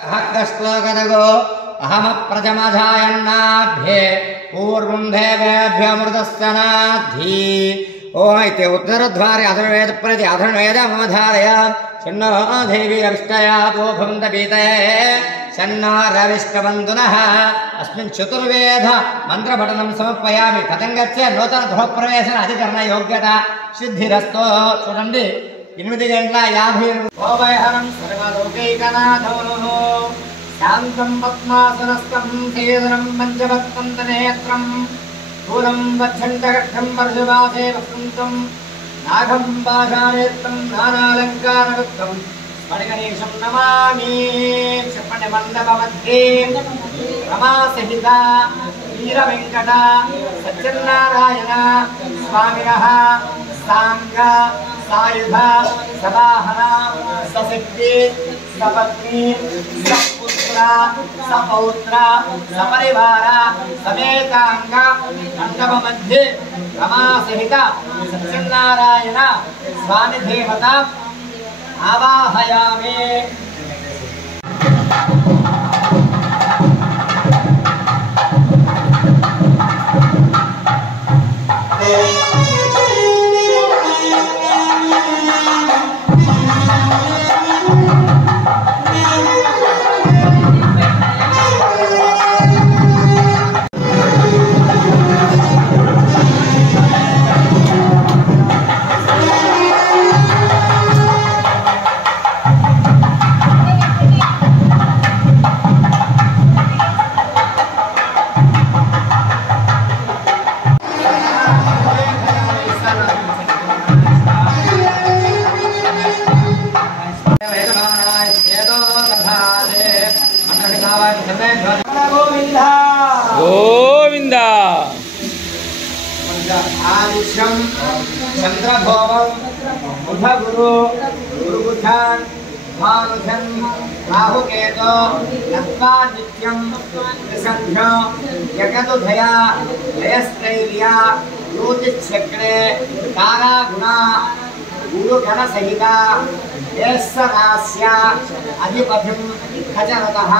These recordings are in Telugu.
श्लोकदगो अहमप्रजमधायन्नाभ्ये पूर्वं देवेभ्यमृतस्य नाद्धि ओम इति उत्तरद्वारे अथर्ववेद प्रति अथर्ववेद ममधारय शन्नो देवी रविष्टयातो भवन्तपीते शन्नो रविष्टबन्धुनः अस्मिन् चतुर्वेद मन्त्रपठनं समर्पयामि ततङ्गच्च नूतन गृहप्रवेशन अधिकरण योग्यता सिद्धिरस्तो చూడండి 8:50 ఓవైహరం సర్వలోకైకనాథో శాంతం పద్మాసనస్థం సేదనం పంచభక్తం తనేత్రం దూరం వజ్జంతగట్టం వర్షవాసే వసంతం నాగం భాషానేత్రం నానాలంకారవృత్తం స్మరణీశం నమామి చెప్పండి మండప మధ్యే రమాసహిత వీర వెంకట సత్యనారాయణ స్వామినః సాంగ सायुध सवाहन सशक्ति सपत्नी सपुत्र सपौत्र सपरिवार समेतांग मंडप मध्य रमासहित सत्यनारायण स्वामी देवता आवाहयामि गोविंद आदिश्यम चंद्रभोवम बुधगुरु गुरुबुधान भानुधन राहुकेतो नत्वा नित्यम त्रिसंध्यो यगदुधया जयस्त्रैर्या ज्योतिश्चक्रे तारागुणा गुरुगण सहिता येस्सरास्य अधिपतिं खजरतः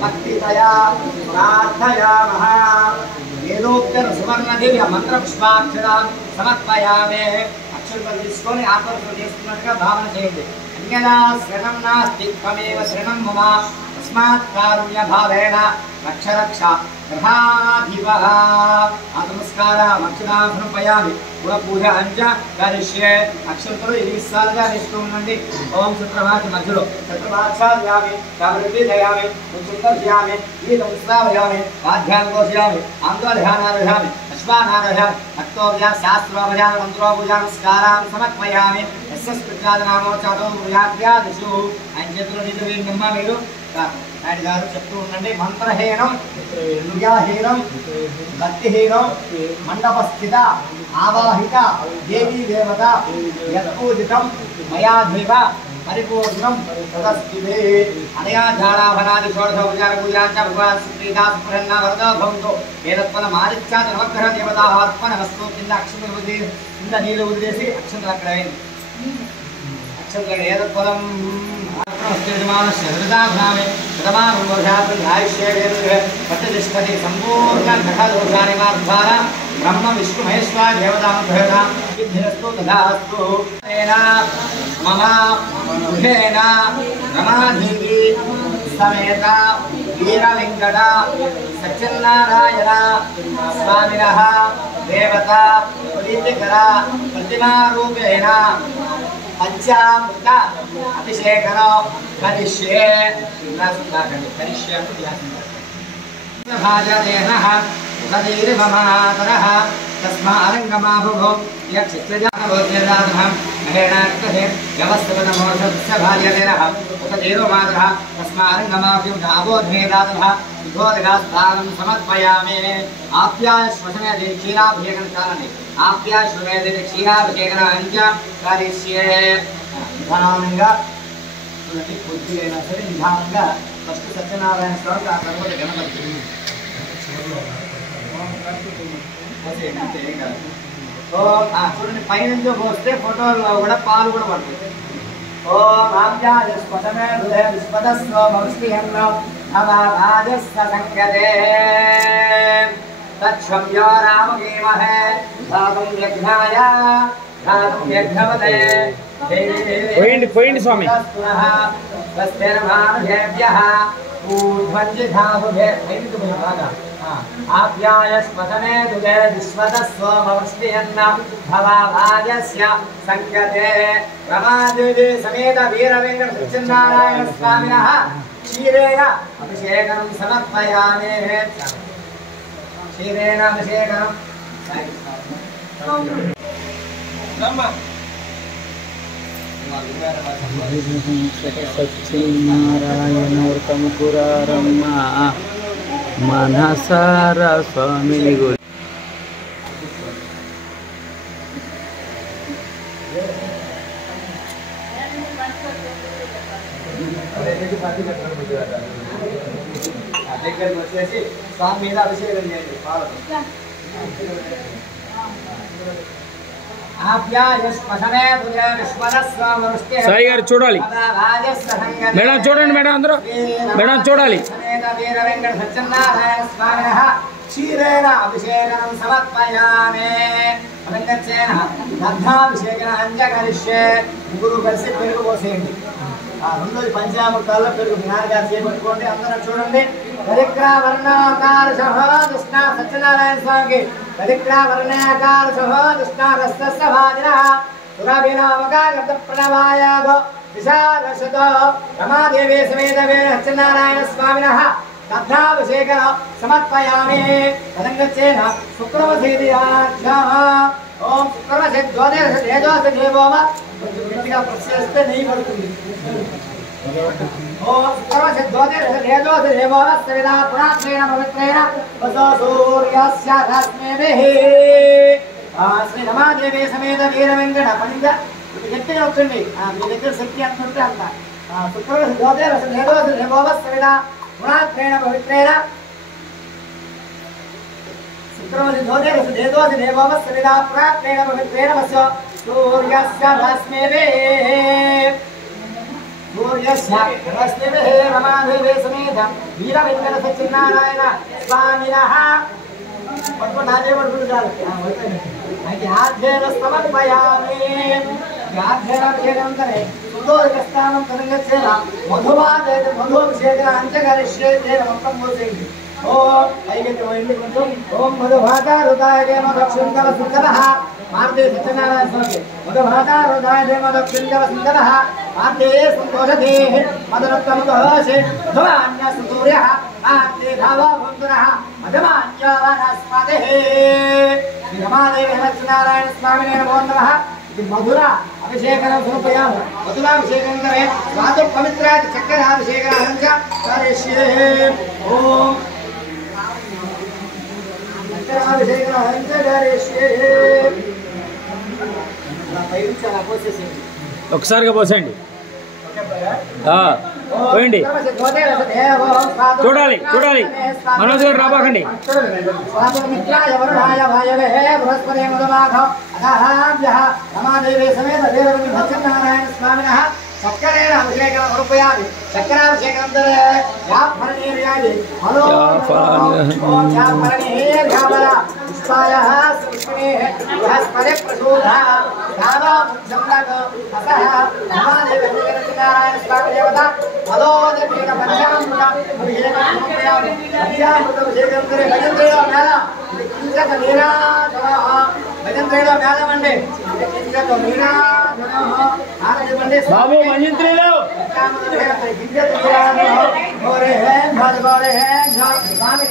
भक्तितया प्रार्थयामः वेदोक्तर सुवर्णदिव्य मंत्रपुष्पाक्षरां समर्पयामि अक्षरं తీసుకొని ఆత్మస్వరం చేసుకున్నట్టుగా భావన చేయండి అన్యదా శరణం నాస్తి త్వమేవ శరణం మమ తస్మాత్ కారుణ్య భావేన రక్ష రక్ష గ్రహాధిపః నమస్కారం అక్షరాం సమర్పయామి పూజ అంజ కరిష్యే అక్షంతలు 20 సార్లుగా వేస్తూ ఉండండి ఓం సుప్రభాత మధ్యలో సుప్రభాతాయామి కామృతి దయామి సుందర్యామి గీతం శ్రావయామి ఆధ్యాత్మికోయామి ఆందోళనారయామి అశ్వానారయామి భక్తోర్య శాస్త్రోపజాన మంత్రోపజాన నమస్కారం సమర్పయామి యస్స్కృత్యాదనామోచాతో పూజాద్యాదిషు అంజతులు నిజవేంగమ్మ మీరు నాయుడు గారు చెప్తూ ఉండండి మంత్రహీనం క్రియాహీనం భక్తిహీనం మండపస్థిత ఆవాహిత దేవీ దేవత యత్పూజితం మయాధైవ పరిపూర్ణం తదస్తిదే అనయా ధారాభనాది షోడశోపచార పూజాంచ భగవాన్ శ్రీదాస్ ప్రసన్న వరద భవంతు ఏదత్వన మారిచ్చాత నవగ్రహ దేవతా అర్పణమస్తు కింద అక్షంతలు వదిలేసి కింద నీళ్ళు వదిలేసి అక్షంతలు అక్కడ వేయండి అక్షంతలు ఏదత్వలం ब्रह्म विष्णु महेश्वर देवता मम रमादेवी समेत वीर वेंकट सत्यनारायण स्वामिनः देवता प्रीतिकर प्रतिमा रूपेण पंचामृत अभिषेकन करिष्ये भाजदेनः सदीर्घमातरः तस्मारङ्गमाभुभो यक्षित्रजानभोज्यदातः महेणाक्तहे व्यवस्थितमोषस्य भार्यदेनः उपदीर्घमातरः तस्मारङ्गमाभ्युधाबोधेदातः विभोदगास्थानं समर्पयामि आप्याय श्वसने क्षीराभिषेकनचालने आप्याय श्वसने क्षीराभिषेकन अंच करिष्ये निधाనంగా కొద్దిగా సరే నిధానంగా ఫస్ట్ సత్యనారాయణ స్వామి ఆ తర్వాత గణపతి చూడండి పైనుంచి వస్తే ఫోటోలో కూడా పాలు కూడా పడుతుంది ओम आप्यायस्पदमे दुधे विस्पदस्व मौष्टियन्नो अवाभाजस्व संख्यते तच्छम्यो रामगीमहे धातुं यज्ञाय धातुं यज्ञवते పోయింది స్వామి तस्तेर्भानुभेभ्यः ऊर्ध्वञ्जिधातुभे आप्यायस्पदमे दुधे विस्पदस्व मौष्टियन्न भवाभाजस्य संख्यते रमादेवी समेत वीरवेंकट सत्यनारायण स्वामिनः क्षीरेण अभिषेकं समर्पयामि क्षीरेण अभिषेकं సత్యనారాయణ పురారమ్మ మనసార స్వామిని గురి దగ్గరికి వచ్చేసి స్వామి మీద అభిషేకం చేయండి సాయి గారు చూడాలి మేడం చూడండి మేడం అందరూ మేడం చూడాలి क्षीरेण अभिषेकं समर्पयामि दग्धाभिषेकं अंजकरिष्ये गुरु కలిసి పెరుగు పోసేయండి రెండు పంచామృతాల్లో పెరుగు జ్ఞానగారు చేపట్టుకోండి అందరూ చూడండి పరిక్రావర్ణాకార సహోదృష్ణ సత్యనారాయణ స్వామికి పరిక్రావర్ణాకార సహోదృష్ణ రస్తస్య భాజినః పురాభినామకాగత ప్రణవాయాగో విశాలశతో రమాదేవి సమేత వీర సత్యనారాయణ స్వామినః दग्धाभिषेकं समर्पयामि तदङ्गच्चेन शुक्रवसेदियाख्याः ओम शुक्रवसे द्वादश तेजोस देवो वा गट्टिगा प्रशस्ते नहीं पड़ुतुंदी ओम शुक्रवसे द्वादश तेजोस देवो वा सविता पुरात्रेण पवित्रेण वसो सूर्यस्य रश्मिभिः श्री रमादेवी समेत वीरवेंकट पंच गट्टिगा वच्चंడి మీ దగ్గర శక్తి ఎంత ఉంటే అంత शुक्रवसे द्वादश तेजोस देवो वा सविता पुरात्रेण पवित्रेण शुक्रवसे द्वादश तेजोस देवो वा सविता पुरात्रेण पवित्रेण वसो सूर्यस्य रश्मिभिः रमादेवी समेत वीरवेंकट सत्यनारायण स्वामिनः समर्पयामि सुदोषस्थानं तदङ्गच्चेन मधुवादयति मधुभिषेकं अंचकरिष्ये तेन मोक्तं पोषयन्ति ओम ऐगते वैंदि कुंतु ओम मधुभाता हृदय देव दक्षिणकल सुन्दरः मार्गे सत्यनारायण स्वामी मधुभाता हृदय देव दक्षिणकल सुन्दरः मार्गे संतोषते मदरत्तमदोषे मधुमान्य सूर्यः मार्गे धावा बन्धुरः मधुमान्य वनस्पतिः रमादेवी सत्यनारायण स्वामिने नमो नमः मधुरा अभिषेकं समर्पयामि मधुराभिषेकं करे स्वादु पवित्रादि चक्राभिषेकं च करिष्ये ओम चक्राभिषेकं च करिष्ये ఒకసారిగా పోసేయండి పోయండి చూడాలి చూడాలి మనోజ్ గారు రాబాకండి రమాదేవి సమేత వీరవేంకట సత్యనారాయణ స్వామినః చక్రేణ అభిషేకం సమర్పయామి చక్రాభిషేకం యాఫలనీయాది హలో ఓం యాఫలనీయావల పుష్పాయః సృష్టినే బృహస్పతి ప్రసూధా దానా ముఖ్యంగా అసహ రమాదేవి సత్యనారాయణ స్వామి దేవత హలో దేవత పంచామృత అభిషేకం సమర్పయామి పంచామృత అభిషేకం करे భజంత్రేయ మేళ ఇంద్రక నీరాజనః భజంత్రేయ మేళమండి ఇంద్రక నీరాజనః ఆరతి బండి బాబు భజంత్రేయ गोरे है घाट गोरे है घाट स्वामी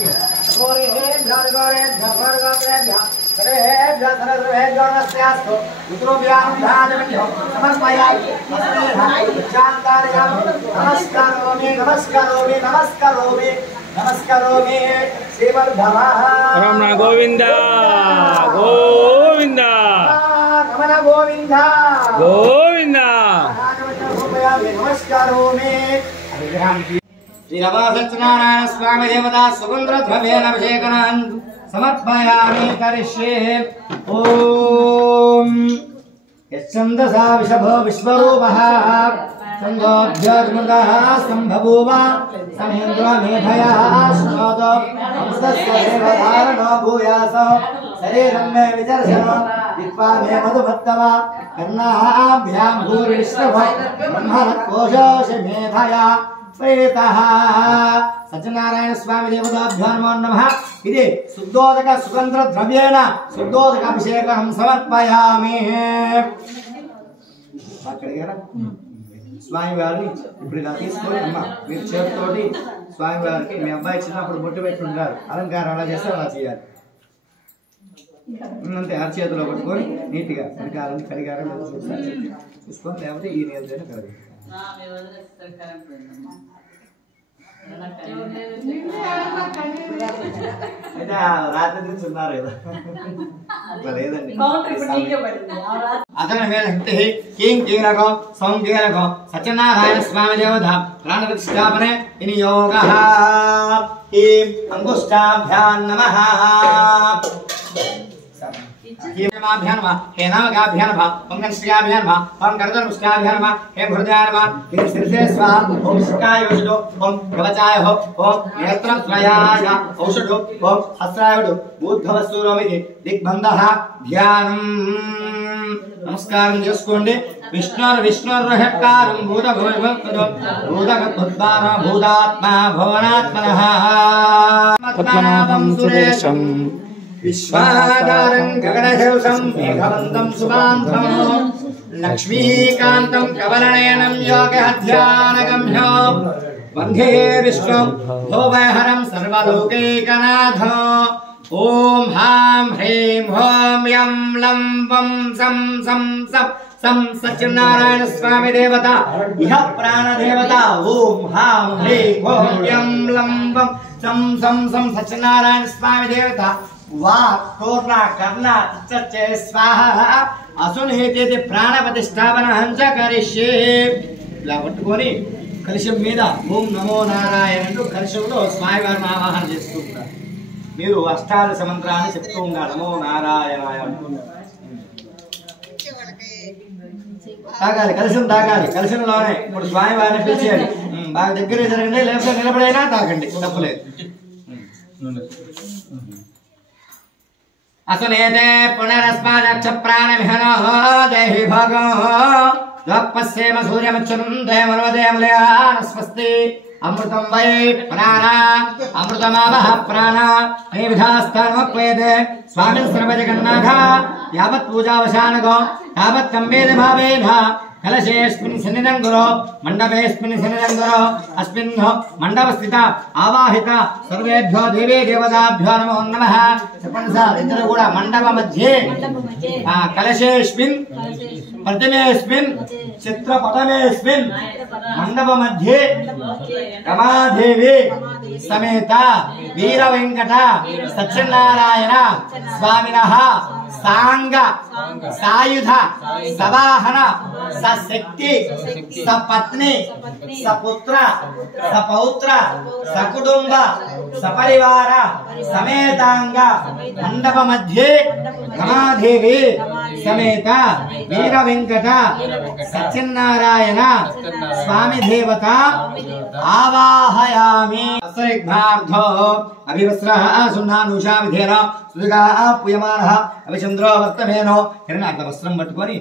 के गोरे है घाट गोरे घाट गोरे घाट करे है घाट है जोनस्यास्तो उतरो व्याम धाज बन्यो समर्पयामि अस्मे शांतारयामि नमस्कारोमि नमस्कारोमि नमस्कारोमि नमस्कारोमि श्रीवर्धनः रमण गोविंद गोविंद रमण गोविंद गोविंद नमस्कारोमि श्री रमा सत्यनारायण स्वामी देवता सुगंध द्रव्येन यच्छन्दसा विषभो विश्वरूपः छन्दोऽभ्यर्मृतः सम्भवूव समेन्द्रो मेधया श्रोतो अमृतस्य देवधारणो भूयास शरीरं मे विचर्षणो विद्वा मे मधुभक्तवा कर्णाभ्यां भूरिश्रभ ब्रह्मकोशोष मेधया प्रेतः सत्यनारायण स्वामी देवताभ्यो नमो नमः। इति शुद्धोदक सुगंध द्रव्येण शुद्धोदक अभिषेकं समर्पयामि। స్వామి వారిని ఇప్పుడు ఇలా తీసుకొని అమ్మ మీరు చేతితోటి స్వామి వారికి మీ అబ్బాయి చిన్నప్పుడు బొట్టు పెట్టుకుంటారు అలంకారం అలా చేస్తే అలా చేయాలి అంతే అరచేతిలో పట్టుకొని నీట్గా కడిగారం చూసుకొని లేకపోతే ఈ నీళ్ళతో కడగాలి అయితే రాత్రి నుంచి ఉన్నారు కదా లేదండి అతని మీద కిం కీలకం సౌం కీలకం సత్యనారాయణ స్వామి దేవత ప్రాణ ప్రతిష్టాపనే వినియోగ అంగుష్టాభ్యాం నమః हेमाभ्यां नमः हे नामकाभ्यां नमः ओम कनिष्ठाभ्यां नमः ओम करदलपुष्टाभ्यां नमः हे भुर्जाय नमः हे शिरसे स्वाहा ओम शुकाय वषडो ओम कवचाय हो ओम नेत्रत्रयाय औषधो ओम हस्राय वडो ऊर्ध्वसूरोमिति दिग्बन्धः ध्यानं नमस्कारं చేసుకోండి విష్ణుర్విష్ణుర్రహకారం భూతగద్భుద్వార భూతాత్మా భువనాత్మనః పద్మనాభం సురేశం विश्वाधारं गगनशोषं मेघवन्तं सुबान्धं लक्ष्मीकान्तं कवलनयनं योगध्यानगम्यो वन्दे विष्णुं भोवहरं सर्वलोकैकनाथं ॐ हां ह्रीं ह्रौं यं लं वं सं सं सं सत्यनारायण स्वामी देवता इह प्राणदेवता ॐ हां ह्रीं ह्रौं यं लं वं सं सं सं सत्यनारायण स्वामी देवता वाक् कोर्णा कर्णा चचे स्वाहा असुनेति प्राणप्रतिष्ठापनं च करिष्ये ఇలా పట్టుకొని కలశం మీద ఓం నమో నారాయణ అంటూ కలశంలో స్వామివారిని ఆవాహన చేస్తూ ఉంటారు మీరు అష్టాదశ మంత్రాన్ని చెప్తూ ఉండాలి నమో నారాయణాయ తాగాలి కలశం తాగాలి కలశంలోనే ఇప్పుడు స్వామివారిని పిలిచేయాలి బాగా దగ్గర జరగండి లేకపోతే నిలబడైనా తాగండి తప్పులేదు असुनेते पुनरस्मादक्ष प्राणमिहनो देहि भगो द्वपस्येम सूर्यमच्युतं देवनवदेमलयान स्वस्ति अमृतं वै प्राण अमृतमावह प्राण नैविधास्थानमक्वेदे स्वामिन् सर्वजगन्नाथ यावत् पूजावशानगो तावत् कम्बेद भावेन कलशेऽस्मिन् सन्निधं गुरो मंडपेऽस्मिन् सन्निधं गुरो अस्मिन् मंडपस्थित आवाहित सर्वेभ्यो देवी देवताभ्यो नमो नमः सपन्सा इतरु कूडा मंडप मध्ये कलशेऽस्मिन् प्रतिमेऽस्मिन् चित्रपटमेऽस्मिन् मंडप मध्ये रमादेवी समेत वीरवेंकट सत्यनारायण स्वामिनः सांग सायुध सवाहन सशक्ति सपत्नी सपुत्र सपौत्र सकुटुंब सपरिवार समेतांग मंडप मध्ये रमादेवी समेत वीर वेंकट सत्यनारायण स्वामी देवता आवाहयामि अस्रिग्धार्थो अभिवस्त्रः सुन्नानुषा विधेन सुगा पुयमानः अभिचंद्रो वर्तमेनो हिरण्यक वस्त्रं पట్టుకొని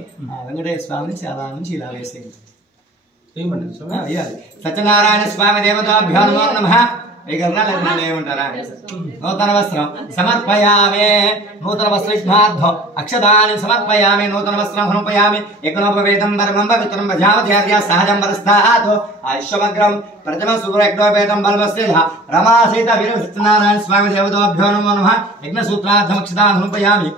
వెంకటేశ్వర స్వామిని చాలా నుంచి ఇలా వేసేయండి సత్యనారాయణ స్వామి దేవతాభ్యో నమో నమః नूतन वस्त्रं समर्पयामि नूतन वस्त्रैष्णार्थ अक्षतानि समर्पयामि नूतन वस्त्रं समर्पयामि एकनोपवेदं वरमं पवित्रं भजावध्यार्या सहजं वरस्तात् आयुष्यमग्रं प्रथमं सुग्रहक्तोपेतं बलवस्य रमा सीता वीर सत्यनारायण स्वामी देवताभ्यो नमो नमः यज्ञसूत्रार्थम् अक्षतान् समर्पयामि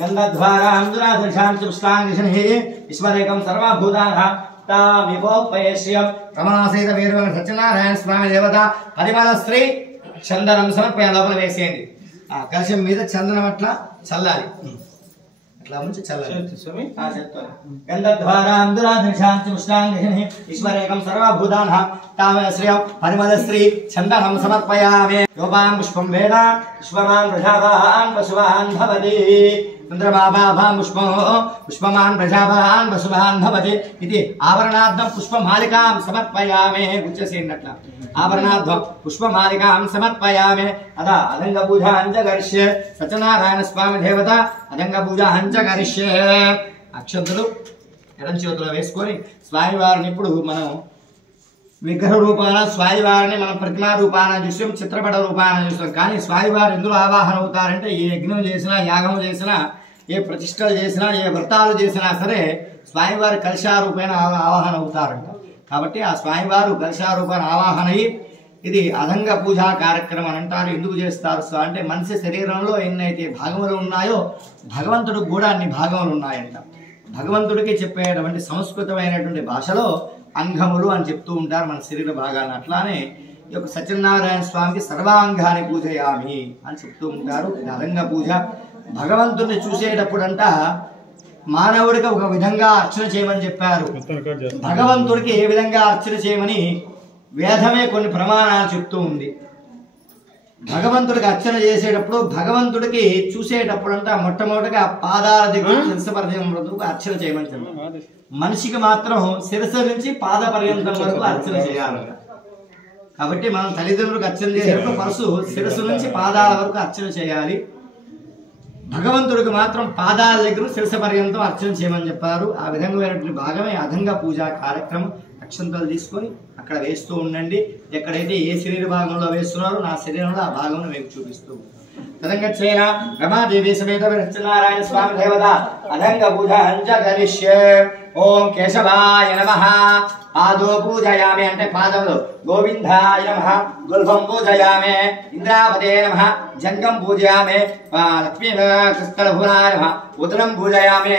गन्धद्वारां दुरादर्शां चुष्टाङ्गिशनिः ईश्वरेकं सर्वभूतानां विभोपयश्रियं रमासेत वीरवेंकट सत्यनारायण स्वामी देवता परिमल श्री चंदనం సమర్పయాలి లోపల వేసేయండి కలశం మీద చందనం అట్లా చల్లాలి అట్లా ముంచి చల్లాలి స్వామి చెప్తాను గంధద్వారాం దురాదర్శాంతి ఉష్ణాంగిని ఈశ్వరేకం సర్వభూతానాం తామశ్రియం పరిమల శ్రీ చందనం సమర్పయామి యోపాం పుష్పం వేద విశ్వమాన్ ప్రజావాన్ పశువాన్ భవతి चंद्रमाभाभां पुष्पो पुष्पमान् प्रजाभान् वसुभान् भवति इति आवरणार्थं पुष्पमालिकां समर्पयामि उच्चसेन्नट्ल आवरणार्थं पुष्पमालिकां समर्पयामि अदा अदङ्गपूजां च करिष्ये सत्यनारायणस्वामी देवता अदङ्गपूजां च करिष्ये अक्षन्तुलु ఎడం చేతుల్లో వేసుకొని స్వామివారిని ఇప్పుడు మనం విగ్రహ రూపాన స్వామివారిని మనం ప్రతిమా రూపాన చూసాం చిత్రపట రూపాన చూసాం కానీ స్వామివారు ఎందులో ఆవాహన అవుతారంటే ఏ యజ్ఞం చేసినా యాగం చేసినా ఏ ప్రతిష్టలు చేసినా ఏ వ్రతాలు చేసినా సరే స్వామివారి కలశారూపేణ ఆవాహన అవుతారంట కాబట్టి ఆ స్వామివారు కలశారూపాన ఆవాహన అయ్యి ఇది అదంగ పూజా కార్యక్రమం అని అంటారు ఎందుకు చేస్తారు అంటే మనిషి శరీరంలో ఎన్నైతే భాగములు ఉన్నాయో భగవంతుడికి కూడా అన్ని భాగములు ఉన్నాయంట భగవంతుడికి చెప్పేటువంటి సంస్కృతమైనటువంటి భాషలో అంగములు అని చెప్తూ ఉంటారు మన శరీర భాగాలను అట్లానే ఈ యొక్క సత్యనారాయణ స్వామికి సర్వాంగాన్ని పూజయామి అని చెప్తూ ఉంటారు ఇది అదంగ పూజ భగవంతుడిని చూసేటప్పుడంట మానవుడికి ఒక విధంగా అర్చన చేయమని చెప్పారు భగవంతుడికి ఏ విధంగా అర్చన చేయమని వేదమే కొన్ని ప్రమాణాలు చెప్తూ ఉంది భగవంతుడికి అర్చన చేసేటప్పుడు భగవంతుడికి చూసేటప్పుడు అంతా మొట్టమొదటిగా పాదాల దగ్గర శిరస పర్యంతం అర్చన చేయమని చెప్పారు మనిషికి మాత్రం శిరస నుంచి పాద పర్యంతం వరకు అర్చన చేయాలి కాబట్టి మనం తల్లిదండ్రులకు అర్చన చేసేటప్పుడు పరసు శిరస్సు నుంచి పాదాల వరకు అర్చన చేయాలి భగవంతుడికి మాత్రం పాదాల దగ్గర శిరస పర్యంతం అర్చన చేయమని చెప్పారు ఆ విధంగా భాగమే అదంగ పూజా కార్యక్రమం అక్షంతలు తీసుకొని అక్కడ వేస్తూ ఉండండి ఎక్కడైతే ఏ శరీర భాగంలో వేస్తున్నారో నా శరీరంలో ఆ భాగంలో మీకు చూపిస్తూ తదంగచ్చేన రమాదేవి సమేత సత్యనారాయణ స్వామి దేవత అదంగ పూజ అంచ కరిష్యే ఓం కేశవాయ నమః పాదో పూజయామి అంటే పాదములు గోవిందాయ నమః గుల్ఫం పూజయామి ఇంద్రావతే నమః జంగం పూజయామి లక్ష్మీ వక్షస్థలభునాయ నమః ఉదరం పూజయామి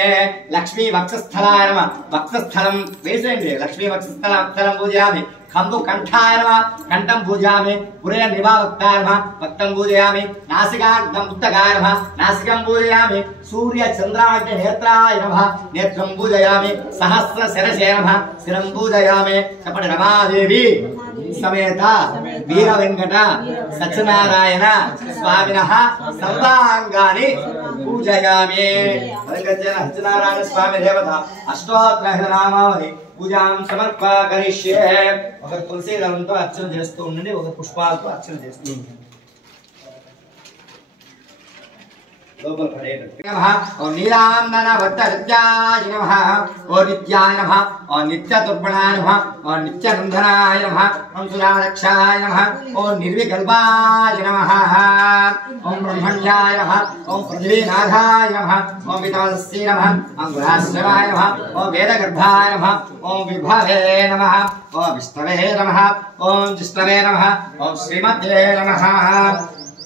లక్ష్మీ వక్షస్థలాయ నమః వక్షస్థలం వేసేయండి లక్ష్మీ వక్షస్థలం పూజయామి కంబు కంఠాయ నమః కంఠం పూజయామి పురే నివావక్తాయ నమః వక్తం పూజయామి నాసికాగ్నం ఉత్తగాయ నమః నాసికం పూజయామి సూర్య చంద్రాగ్ని నేత్రాయ నమః నేత్రం పూజయామి సహస్ర శిరసే నమః శిరం పూజయామి చెప్పండి రమాదేవి సమేత వీర వెంకట సత్యనారాయణ స్వామినః సర్వాంగాని పూజయామి సత్యనారాయణ స్వామి దేవత అష్టోత్తర నామావళి పూజాం సమర్ప కరిష్యే ఒక తులసి దళంతో అర్చన చేస్తూ ఉండండి ఒక పుష్పాలతో అర్చన చేస్తూ ఉండండి లోపల పడేటట్టు నమః ఓ నీలాంబన వట్టజాయ నమః ఓ నిత్యాయ నమః ఓ నిత్యతుర్పణాయ నమః ఓ నిత్యనందనాయ నమః ఓం సురారక్షాయ నమః ఓ నిర్వికల్పాయ నమః ఓం బ్రహ్మణ్యాయ నమః ఓం పృథివీనాథాయ నమః ఓం వితమస్య నమః ఓం గుహాశ్రవాయ నమః ఓం వేదగర్భాయ నమః ఓం విభవే నమః ఓం విష్ణవే నమః ఓం జిష్ణవే నమః ఓం శ్రీమతే నమః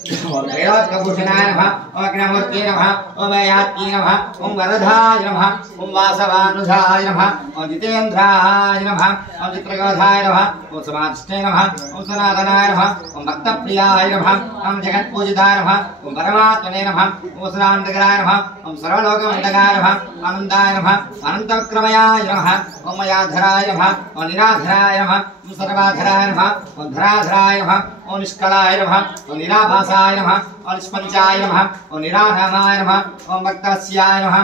ओम वेदोत्कभूषणाय नमः ओम अग्निमूर्ते नमः ओम यात्ये नमः ओम वरदाय नमः ओम वासवानुधाय नमः ओम जितेन्द्राय नमः ओम चित्रगोधाय नमः ओम समाधिष्ठे नमः ओम सनातनाय नमः ओम भक्तप्रियाय नमः ओम जगत्पूजिताय नमः ओम परमात्मने नमः ओम सुरान्तकराय नमः ओम सर्वलोकमण्डकाय नमः आनन्दाय नमः अनन्तविक्रमयाय नमः ओम मयाधराय नमः ओम निराधराय नमः ओम सर्वाधराय नमः ओम धराधराय नमः ओम निष्कलाय नमः ओम निराभासाय नमः ओम निष्पञ्चाय नमः ओम निराधामाय नमः ओम भक्तवत्स्याय नमः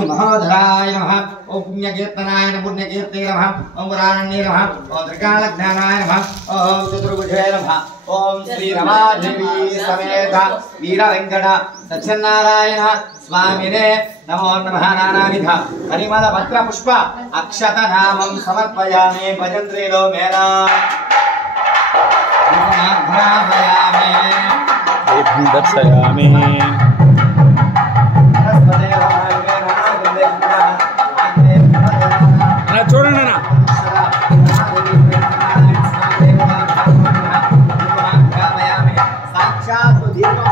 महोदराय नमः ओम पुण्यकीर्तनाय नमः पुण्यकीर्ते नमः ओम पुराणन्ये नमः ओम त्रिकालज्ञानाय नमः ओम चतुर्भुजे नमः ओम श्री रमादेवी समेत वीर वेंकट सत्यनारायण स्वामिने नमो नमः नानाविध परिमल पत्र पुष्प अक्षत नामं समर्पयामि भजन्त्रेलो मेना दर्शयामि చూడండి అన్న సాక్షాత్ దీపం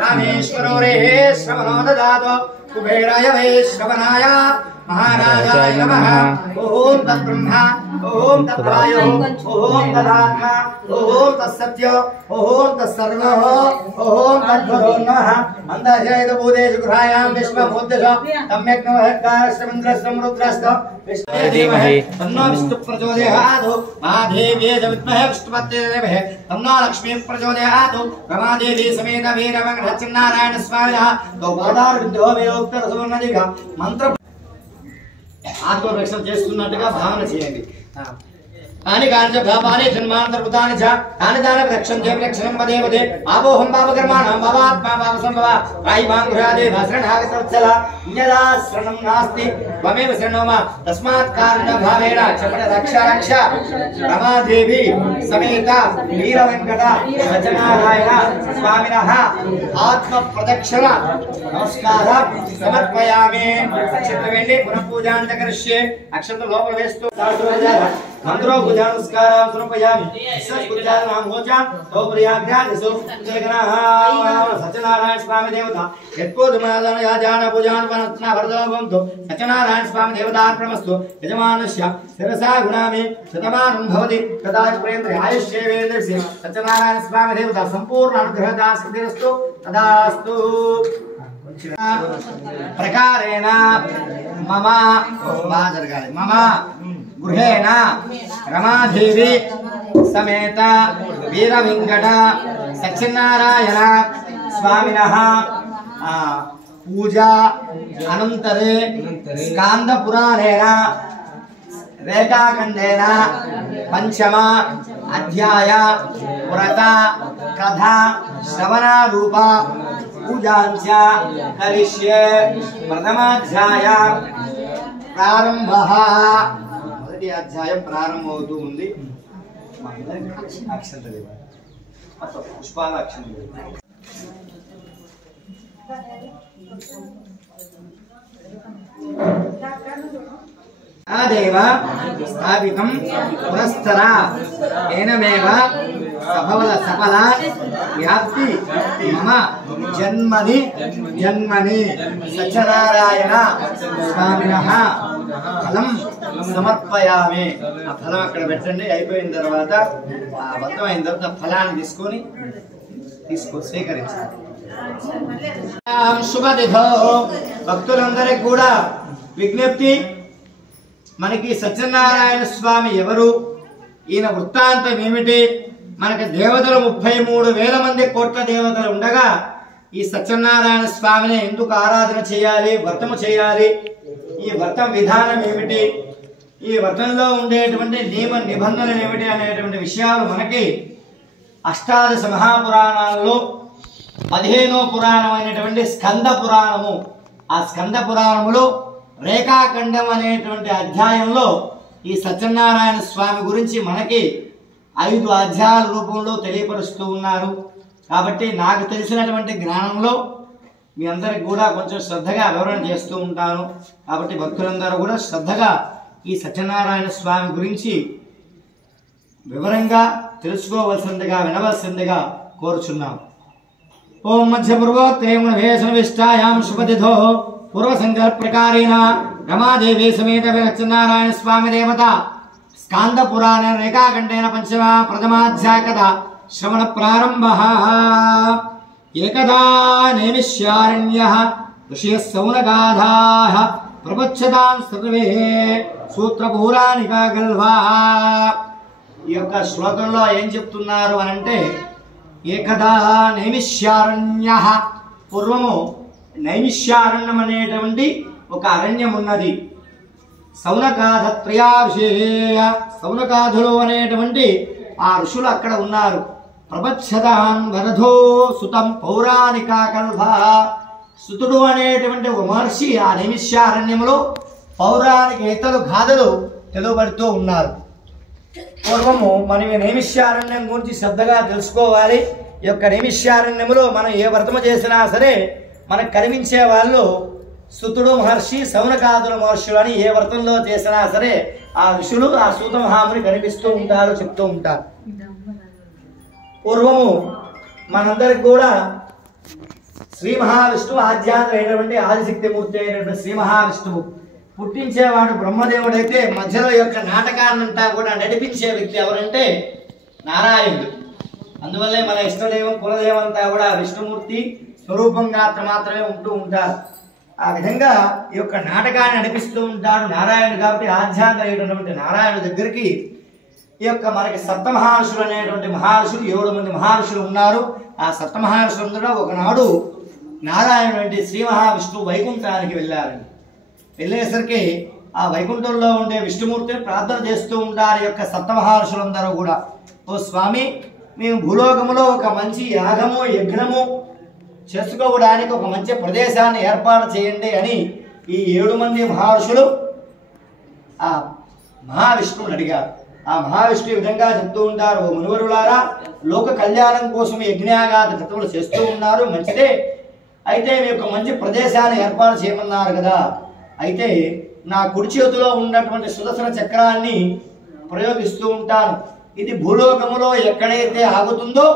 रामेश्वरो रे श्रवणो ददातु कुबेराय वै श्रवणाय महाराजाय नमः। ओम तद्ब्रह्मा ओम तद्वायो ओम तदात्मा ओम तत्सत्य ओम तत्सर्व ओम तद्गुरो नमः। अंधजयद भूतेषु गृहायां विश्वभूतेष सम्यक् विष्णुमहे तन्नो विष्णु प्रचोदयात्। महादेवी च विद्महे विष्णुपत्नी धीमहि तन्नो लक्ष्मी प्रचोदयात्। रमादेवी समेत वीरभद्रसत्यनारायण स्वामिनः गौपादार विद्यो वियोक्त रसवर्णदिगा मंत्र आत्मरक्षण చేస్తున్నట్టుగా భావన చేయండి। आनि कांच भापानि जन्मांतर्भूतानि च तानि तानि रक्षन्ते रक्षणं पदे पदे आपोहं पापकर्माणां भवात्मा पापसंभवा रायिमां गृहादे भासरणागतवत्सल अन्यदा शरणं नास्ति त्वमेव शरणो मम तस्मात् कारणभावेन चपट रक्षा रक्षा रमादेवी समेत वीरवेंकट सत्यनारायण स्वामिनः आत्मप्रदक्षिण नमस्कार समर्पयामि। अक्षत वेल्ली पुनः पूजां करिष्ये। अक्षत लोपल वेस्तु मंत्रो पूजा नमस्कार समर्पयामि। सत्पुजानां होचा तो प्रयाग्राजसु जगन्नाथ सत्यनारायण स्वामी देवता यत्पूर्वमादान याजान पूजान वनस्ना भरदोभवन्तु सत्यनारायण स्वामी देवतार्पणमस्तु। यजमानस्य शिरसा गुणामि शतमानं भवति तदा प्रेन्द्र आयुष्येवेन्द्रस्य सत्यनारायण स्वामी देवता संपूर्ण अनुग्रहदा सिद्धिरस्तु तदास्तु। प्रकारेण मम मम गृहेण रमादेवी समेत वीरवेंकट सत्यनारायण स्वामिनः पूजा अनंतरे स्कांद पुराणेन रेखाखंडेन पंचम अध्याय व्रत कथा श्रवणारूप पूजांच करिष्ये। प्रथमाध्याय प्रारंभः మొదటి అధ్యాయం ప్రారంభమవుతూ ఉంది। అక్షంతలు పుష్పాల అక్షంతలు ఆదేవ స్థాపితం పురస్తర ఏనమేవ సఫల వ్యాప్తి మమ జన్మని సత్యనారాయణ స్వామినః ఫలం సమర్పయామి। ఆ ఫలం అక్కడ పెట్టండి। అయిపోయిన తర్వాత మొత్తం అయిన తర్వాత ఫలాన్ని స్వీకరించండి। శుభదిథో భక్తులందరికీ కూడా విజ్ఞప్తి, మనకి సత్యనారాయణ స్వామి ఎవరు, ఈయన వృత్తాంతం ఏమిటి, మనకి దేవతలు 33,000 మంది కోట్ల దేవతలు ఉండగా ఈ సత్యనారాయణ స్వామిని ఎందుకు ఆరాధన చేయాలి, వ్రతము చేయాలి, ఈ వ్రతం విధానం ఏమిటి, ఈ వ్రతంలో ఉండేటువంటి నియమ నిబంధనలు ఏమిటి అనేటువంటి విషయాలు మనకి అష్టాదశ మహాపురాణాల్లో 15వ పురాణం అయినటువంటి స్కంద పురాణము, ఆ స్కంద పురాణములో రేఖాఖండం అనేటువంటి అధ్యాయంలో ఈ సత్యనారాయణ స్వామి గురించి మనకి 5 అధ్యాయాల రూపంలో తెలియపరుస్తూ ఉన్నారు। కాబట్టి నాకు తెలిసినటువంటి జ్ఞానంలో మీ అందరికి కూడా కొంచెం శ్రద్ధగా వివరణ చేస్తూ ఉంటాను। కాబట్టి భక్తులందరూ కూడా శ్రద్ధగా ఈ సత్యనారాయణ స్వామి గురించి వివరంగా తెలుసుకోవాల్సిందిగా వినవలసిందిగా కోరుచున్నాం। ఓం మధ్యపూర్వోత్తరేషాయాం శుభతిథో పూర్వసంకల్ప ప్రకారేణ రమాదేవి సమేత సత్యనారాయణ స్వామి దేవత స్కాంద పురాణ రేఖాఖండేన పంచమ ప్రథమాధ్యాయ కథ శ్రవణ ప్రారంభః। ఏకదా నైమిష్యారణ్యః ఋషయః సౌనకాధాః ప్రపచ్చతాం సర్వే సూత్రపౌరాణికా గల్వాః। ఈ యొక్క శ్లోకంలో ఏం చెప్తున్నారు అనంటే, ఏకదా నైమిష్యారణ్యః, పూర్వము నైమిష్యారణ్యం అనేటువంటి ఒక అరణ్యం ఉన్నది। సౌనకాధత్రయా ఋషేయ, సౌనకాధులు అనేటువంటి ఆ ఋషులు అక్కడ ఉన్నారు। ప్రపచ్చతాం వరధో సుతం పౌరాణికా కల్భః, సుతుడు అనేటువంటి ఒక మహర్షి ఆ నైమిష్యారణ్యంలో పౌరాణిక ఇతరు గాథలు తెలువబడుతూ ఉన్నారు। పూర్వము మనం ఈ నైమిష్యారణ్యం గురించి శ్రద్ధగా తెలుసుకోవాలి। ఈ యొక్క నైమిష్యారణ్యంలో మనం ఏ వ్రతము చేసినా సరే మనకు కనిపించే వాళ్ళు సుతుడు మహర్షి, సౌనకాదుల మహర్షులు అని ఏ వ్రతంలో చేసినా సరే ఆ ఋషులు ఆ సూత మహాముని కనిపిస్తూ ఉంటారు, చెప్తూ ఉంటారు. పూర్వము మనందరికి కూడా శ్రీ మహావిష్ణువు ఆధ్యాత్మైనటువంటి ఆదిశక్తి మూర్తి అయినటువంటి శ్రీ మహావిష్ణువు పుట్టించేవాడు బ్రహ్మదేవుడైతే మధ్యలో యొక్క నాటకాన్నంతా కూడా నడిపించే వ్యక్తి ఎవరంటే నారాయణుడు. అందువల్లే మన ఇష్టదైవం కులదైవం అంతా కూడా విష్ణుమూర్తి స్వరూపంగా మాత్రమే ఉంటూ ఉంటారు. ఆ విధంగా ఈ యొక్క నాటకాన్ని నడిపిస్తూ ఉంటాడు నారాయణుడు. కాబట్టి ఆధ్యాత్మైనటువంటి నారాయణుడి దగ్గరికి ఈ యొక్క మనకి సప్తమహర్షులు అనేటువంటి మహర్షులు 7 మంది మహర్షులు ఉన్నారు. ఆ సప్తమహర్షులందరూ ఒకనాడు నారాయణుడు అంటే శ్రీ మహావిష్ణువు వైకుంఠానికి వెళ్ళారండి. వెళ్ళేసరికి ఆ వైకుంఠంలో ఉండే విష్ణుమూర్తిని ప్రార్థన చేస్తూ ఉంటారు ఈ యొక్క సప్తమహర్షులందరూ కూడా. ఓ స్వామి, మేము భూలోకములో ఒక మంచి యాగము యజ్ఞము చేసుకోవడానికి ఒక మంచి ప్రదేశాన్ని ఏర్పాటు చేయండి అని ఈ 7 మంది మహర్షులు ఆ మహావిష్ణువుని అడిగారు. ఆ మహావిష్ణువు ఈ విధంగా చెప్తూ ఉంటారు, ఓ మునివరులారా, లోక కళ్యాణం కోసం యజ్ఞాగాది క్రతువులు చేస్తూ ఉన్నారు, మంచిదే. అయితే మీ యొక్క మంచి ప్రదేశాన్ని ఏర్పాటు చేయమన్నారు కదా. అయితే నా కుడి చేతిలో ఉన్నటువంటి సుదర్శన చక్రాన్ని ప్రయోగిస్తూ ఉంటాను. ఇది భూలోకములో ఎక్కడైతే ఆగుతుందో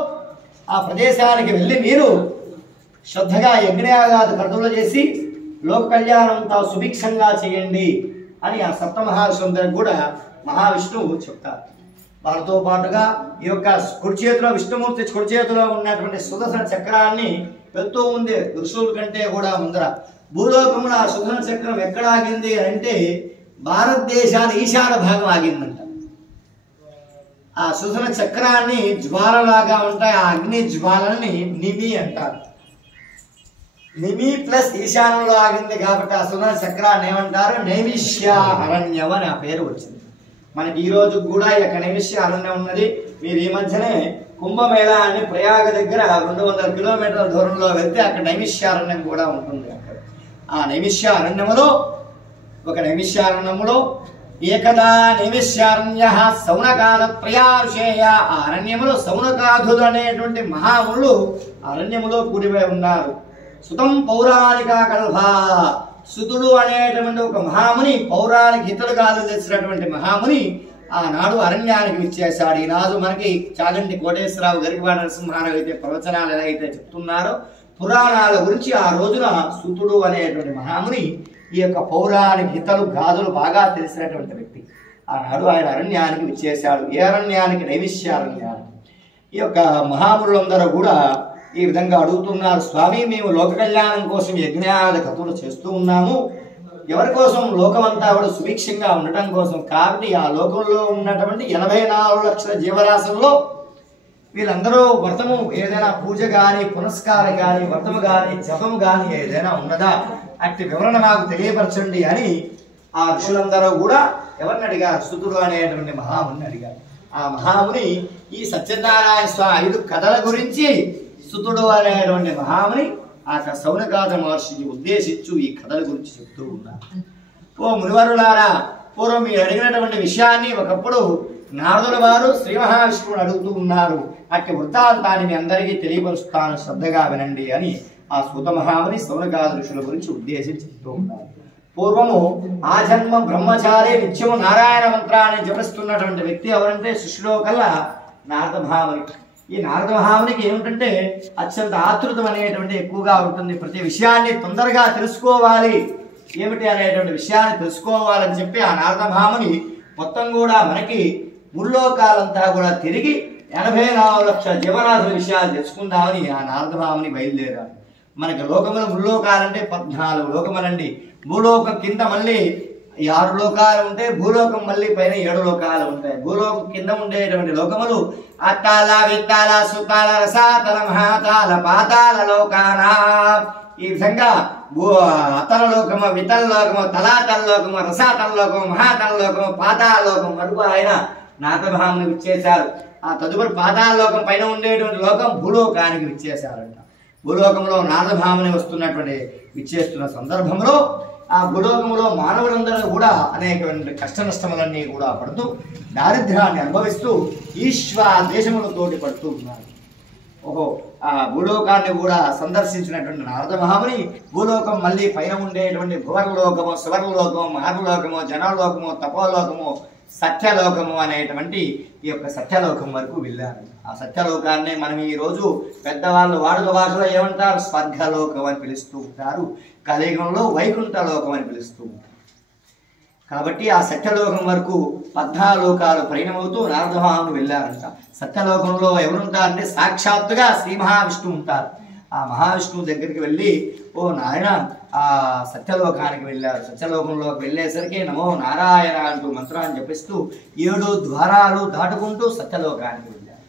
ఆ ప్రదేశానికి వెళ్ళి మీరు శ్రద్ధగా యజ్ఞయాగాది క్రతువులు చేసి లోక కళ్యాణంతో సుభిక్షంగా చేయండి అని ఆ సప్తమహర్షులందరికీ కూడా మహావిష్ణువు చెప్తారు. వారితో పాటుగా ఈ యొక్క కుడి చేతిలో విష్ణుమూర్తి కుడి చేతిలో ఉన్నటువంటి సుదర్శన చక్రాన్ని వెళ్తూ ఉంది. ఋషుల కంటే కూడా ముందర భూలోకంలో ఆ సుదర్శన చక్రం ఎక్కడ ఆగింది అంటే భారతదేశాన్ని ఈశాన్య భాగం ఆగిందంట. ఆ సుదర్శన చక్రాన్ని జ్వాలలాగా ఉంటాయి. ఆ అగ్ని జ్వాలని నిమి అంటారు. నిమి ప్లస్ ఈశాన్యంలో ఆగింది కాబట్టి ఆ సుదర్శన చక్రాన్ని ఏమంటారు? నైమిష్య అరణ్యం అని ఆ పేరు వచ్చింది. మనకి ఈ రోజు కూడా ఈ యొక్క నైమిష్య అరణ్యం ఉన్నది. మీరు ఈ మధ్యనే కుంభమేళా అని ప్రయాగ దగ్గర 200 కిలోమీటర్ల దూరంలో వెళ్తే అక్కడ నైమిష్యారణ్యం కూడా ఉంటుంది. అక్కడ ఆ నైమిష్యారణ్యములో ఒక నైమిష్యారణ్యములో ఏకదా నైమిష్యారణ్య సౌనకాల ప్రియారుషేయ. ఆ అరణ్యములో సౌనకాధులు అనేటువంటి మహాములు అరణ్యములో కూడిపోయి ఉన్నారు. సుతం పౌరాణిక కల్భ. సుతుడు అనేటువంటి ఒక మహాముని, పౌరాణిక హితలుగాలు తెలిసినటువంటి మహాముని ఆనాడు అరణ్యానికి విచ్చేశాడు. ఈనాడు మనకి చాగంటి కోటేశ్వరరావు, గరికపాటి నరసింహారావు అయితే ప్రవచనాలు ఎలా అయితే చెప్తున్నారో పురాణాల గురించి ఆ రోజున సుతుడు అనేటువంటి మహాముని ఈ యొక్క పౌరాణిక హితలు గాథలు బాగా తెలిసినటువంటి వ్యక్తి. ఆనాడు ఆయన అరణ్యానికి విచ్చేశాడు. ఏ అరణ్యానికి? నైమిష్యారణ్యానికి. ఈ యొక్క మహాములందరూ కూడా ఈ విధంగా అడుగుతున్నారు, స్వామి, మేము లోక కళ్యాణం కోసం యజ్ఞాది క్రతువులు చేస్తూ ఉన్నాము. ఎవరి కోసం? లోకమంతా కూడా సుభిక్షంగా ఉండటం కోసం. కాబట్టి ఆ లోకంలో ఉన్నటువంటి 84 లక్షల జీవరాశుల్లో వీళ్ళందరూ వ్రతము ఏదైనా పూజ కానీ పునస్కారం కానీ వ్రతము కానీ జపము కానీ ఏదైనా ఉన్నదా? అట్టి వివరణ నాకు తెలియపరచండి అని ఆ ఋషులందరూ కూడా ఎవరిని అడిగారు? సుతుడు అనేటువంటి మహాముని అడిగారు. ఆ మహాముని ఈ సత్యనారాయణ స్వామి 5 కథల గురించి సుతుడు అనేటువంటి మహాముని ఆ సౌనకాద మహర్షిని ఉద్దేశించు ఈ కథల గురించి చెప్తూ ఉన్నారు. ఓ మునివరులారా, పూర్వం మీరు అడిగినటువంటి విషయాన్ని ఒకప్పుడు నారదుల వారు శ్రీ మహావిష్ణువుని అడుగుతూ ఉన్నారు. అట్టి వృత్తాంతాన్ని మీ అందరికీ తెలియపరుస్తాను, శ్రద్ధగా వినండి అని ఆ సూత మహాముని సౌనకాద ఋషుల గురించి ఉద్దేశించి చెప్తూ ఉన్నారు. పూర్వము ఆ జన్మ బ్రహ్మచారి నిత్యము నారాయణ మంత్రాన్ని జపిస్తున్నటువంటి వ్యక్తి ఎవరంటే సృష్టిలో కల్లా నారద మహాముని. ఈ నారద మహామునికి ఏమిటంటే అత్యంత ఆతృతం అనేటువంటి ఎక్కువగా ఉంటుంది. ప్రతి విషయాన్ని తొందరగా తెలుసుకోవాలి, ఏమిటి అనేటువంటి విషయాన్ని తెలుసుకోవాలని చెప్పి ఆ నారద మహాముని మొత్తం కూడా మనకి ముల్లోకాలంతా కూడా తిరిగి 84 లక్షల జీవరాశుల విషయాలు తెలుసుకుందామని ఆ నారద మహాముని బయలుదేరారు. మనకి లోకములు ముల్లోకాలంటే 14 లోకములండి. భూలోకం కింద మళ్ళీ 6 లోకాలు ఉంటాయి, భూలోకం మళ్ళీ పైన 7 లోకాలు ఉంటాయి. భూలోకం కింద ఉండేటువంటి లోకములు అత్తాల విత్తాల సుతాల రసాతల మహాతాల పాతాల లోకాన. ఈ విధంగా అతల లోకము, వితల లోకము, తలాతల లోకము, రసాతల లోకము, మహాతల లోకము, పాతాల లోకం వరకు ఆయన నారద మహాముని విచ్చేశారు. ఆ తదుపరి పాతాల లోకం పైన ఉండేటువంటి లోకం భూలోకానికి విచ్చేశారంట. భూలోకంలో నారద మహాముని వస్తున్నటువంటి విచ్చేస్తున్న సందర్భంలో ఆ భూలోకంలో మానవులందరూ కూడా అనేకమైన కష్ట నష్టములన్నీ కూడా పడుతూ దారిద్ర్యాన్ని అనుభవిస్తూ ఈశ్వర దేశములతోటి పడుతూ ఉన్నారు. ఓహో ఆ భూలోకాన్ని కూడా సందర్శించినటువంటి నారద మహాముని భూలోకం మళ్ళీ పైన ఉండేటువంటి భువర్లోకము, సువర్లోకము, మహర్లోకము, జనలోకము, తపోలోకము, సత్యలోకము అనేటువంటి ఈ యొక్క సత్యలోకం వరకు వెళ్ళారు. ఆ సత్యలోకాన్ని మనం ఈరోజు పెద్దవాళ్ళు వాడుక భాషలో ఏమంటారు? స్వర్గలోకం అని పిలుస్తూ ఉంటారు. కలియుగంలో వైకుంఠ లోకం అని పిలుస్తూ ఉంటారు. కాబట్టి ఆ సత్యలోకం వరకు 14 లోకాలు ప్రయాణమవుతూ నారద మహాముని వెళ్ళారంట. సత్యలోకంలో ఎవరుంటారంటే సాక్షాత్తుగా శ్రీ మహావిష్ణువు ఉంటారు. ఆ మహావిష్ణువు దగ్గరికి వెళ్ళి ఓ నాయన ఆ సత్యలోకానికి వెళ్ళారు. సత్యలోకంలోకి వెళ్ళేసరికి నమో నారాయణ అంటూ మంత్రాన్ని జపిస్తూ 7 ద్వారాలు దాటుకుంటూ సత్యలోకానికి వెళ్ళారు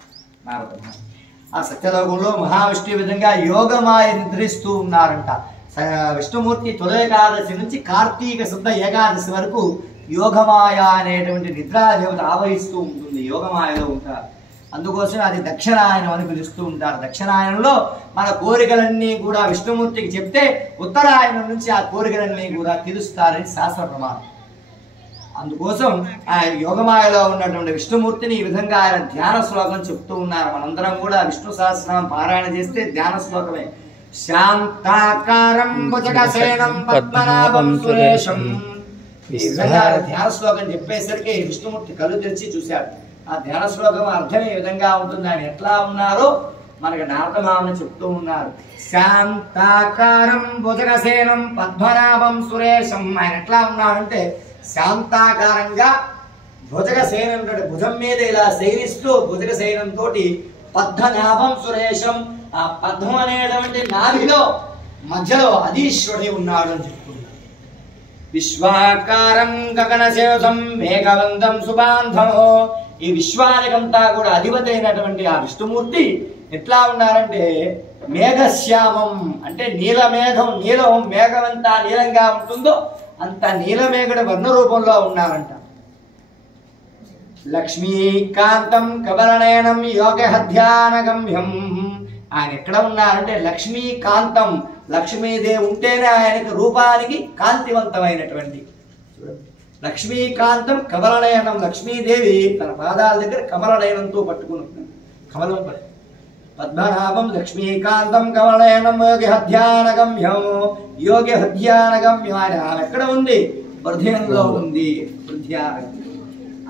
నారద మహాముని. ఆ సత్యలోకంలో మహావిష్ణువు విధంగా యోగమాయ నిద్రిస్తూ ఉన్నారంట. విష్ణుమూర్తి తొలి ఏకాదశి నుంచి కార్తీక శుద్ధ ఏకాదశి వరకు యోగమాయ అనేటువంటి నిద్రా దేవత ఆవహిస్తూ ఉంటుంది. యోగమాయలో ఉంటారు. అందుకోసం అది దక్షిణాయనం అని పిలుస్తూ ఉంటారు. దక్షిణాయనంలో మన కోరికలన్నీ కూడా విష్ణుమూర్తికి చెప్తే ఉత్తరాయణం నుంచి ఆ కోరికలన్నీ కూడా తీరుస్తారని శాస్త్ర ప్రమాణం. అందుకోసం ఆ యోగమాయలో ఉన్నటువంటి విష్ణుమూర్తిని ఈ విధంగా ఆయన ధ్యాన శ్లోకం చెప్తూ ఉన్నారు. మనందరం కూడా విష్ణు సహస్రనామం పారాయణ చేస్తే ధ్యాన శ్లోకమే. శాంతాకారం భుజగసేనం పద్మనాభం సురేశం. ఈ విధంగా ధ్యాన శ్లోకం చెప్పేసరికి విష్ణుమూర్తి కళ్ళు తెరిచి చూశాడు. ఆ ధ్యాన శ్లోకం అర్థం ఏ విధంగా ఉంటుంది, ఆయన ఎట్లా ఉన్నారో మనకి నారద మహాముని చెప్తూ ఉన్నారు. శాంతాకారం భుజగసేనం పద్మనాభం సురేశం. ఆయన ఎట్లా ఉన్నాడంటే శాంతాకారంగా భుజగసేనం భుజం మీద ఇలా శయనిస్తూ భుజగసేనంతో పద్మనాభం సురేశం. ఆ పద్మం అనేటువంటి నాభిలో మధ్యలో అధీశ్వరుడి ఉన్నాడు అని చెప్తున్నారు. విశ్వాకారం గగనశేషం మేఘవంతం సుబాంధమో. ఈ విశ్వానికంతా కూడా అధిపతి అయినటువంటి ఆ విష్ణుమూర్తి ఎట్లా ఉన్నారంటే మేఘశ్యామం అంటే నీలమేఘం. నీలం మేఘమంతా నీలంగా ఉంటుందో అంత నీలమేఘుడు వర్ణ రూపంలో ఉన్నారంట. లక్ష్మీకాంతం కమలనయనం యోగహధ్యానగమ్యం. ఆయన ఎక్కడ ఉన్నారంటే లక్ష్మీకాంతం. లక్ష్మీదేవి ఉంటేనే ఆయనకి రూపానికి కాంతివంతమైనటువంటి లక్ష్మీకాంతం కమలనయనం. లక్ష్మీదేవి తన పాదాల దగ్గర కమలనయనంతో పట్టుకుని కమలం పద్మనాభం లక్ష్మీకాంతం కమలనయనం యోగిహధ్యానగమ్యం. యోగిహధ్యానగమ్యం ఆయన ఎక్కడ ఉంది? హృదయంలో ఉంది.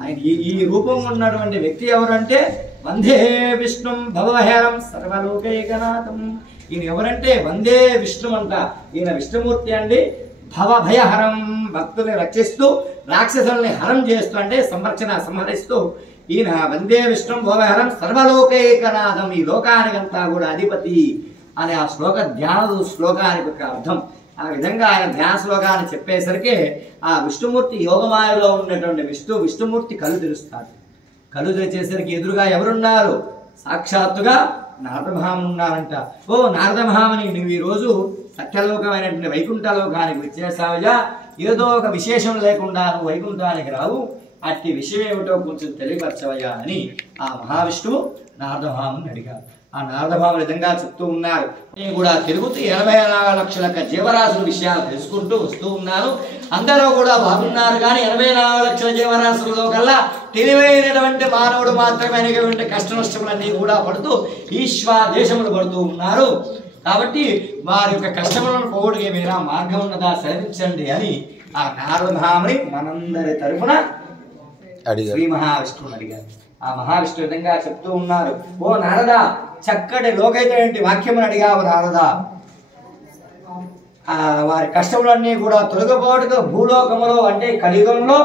ఆయన ఈ రూపం ఉన్నటువంటి వ్యక్తి ఎవరంటే వందే విష్ణుం భవహరం సర్వలోకైకనాథం. ఈయన ఎవరంటే వందే విష్ణు అంట. ఈయన విష్ణుమూర్తి అండి. భవభయహరం భక్తుల్ని రక్షిస్తూ రాక్షసుల్ని హరం చేస్తూ అంటే సంహరిస్తూ ఈయన వందే విష్ణుం భవహరం సర్వలోకైకనాథం. ఈ లోకానికంతా కూడా అధిపతి అనే ఆ శ్లోకానికి ఒక అర్థం. ఆ విధంగా ఆయన ధ్యాన శ్లోకాన్ని చెప్పేసరికి ఆ విష్ణుమూర్తి యోగమాయలో ఉన్నటువంటి విష్ణుమూర్తి కళ్ళు తెరుస్తాడు. కళ్ళు తెరిచేసరికి ఎదురుగా ఎవరున్నారు? సాక్షాత్తుగా నారద మహాముని ఉన్నారంట. ఓ నారద మహాముని, నువ్వు ఈరోజు సత్యలోకమైనటువంటి వైకుంఠ లోకానికి వచ్చేసావయ్యా. ఏదో ఒక విశేషం లేకుండా నువ్వు వైకుంఠానికి రావు. అట్టి విషయం ఏమిటో కొంచెం తెలియపరచవయ్యా అని ఆ మహావిష్ణువు నారద మహాముని అడిగారు. ఆ నారద మహాముని విధంగా చెప్తూ ఉన్నారు. నేను కూడా తిరుగుతూ 84 లక్షల జీవరాశుల విషయాలు తెలుసుకుంటూ వస్తూ ఉన్నాను. అందరూ కూడా బాగున్నారు, కానీ 84 లక్షల జీవరాశులలో కల్లా తెలివైనటువంటి మానవుడు మాత్రమే కష్ట నష్టములన్నీ కూడా పడుతూ దేశములు పడుతూ ఉన్నారు. కాబట్టి వారి యొక్క కష్టములను పోగొట్టుకే మీరా మార్గం ఉన్నదా సెలవించండి అని ఆ నారద మహాముని మనందరి తరఫున శ్రీ మహావిష్ణువుని అడిగారు. ఆ మహావిష్ణు విధంగా చెప్తూ ఉన్నారు. ఓ నారద, చక్కటి లోకైనటువంటి వాక్యమును అడిగావు నారద. వారి కష్టములన్నీ కూడా తొలగపోటుగా భూలోకములో అంటే కలియుగంలో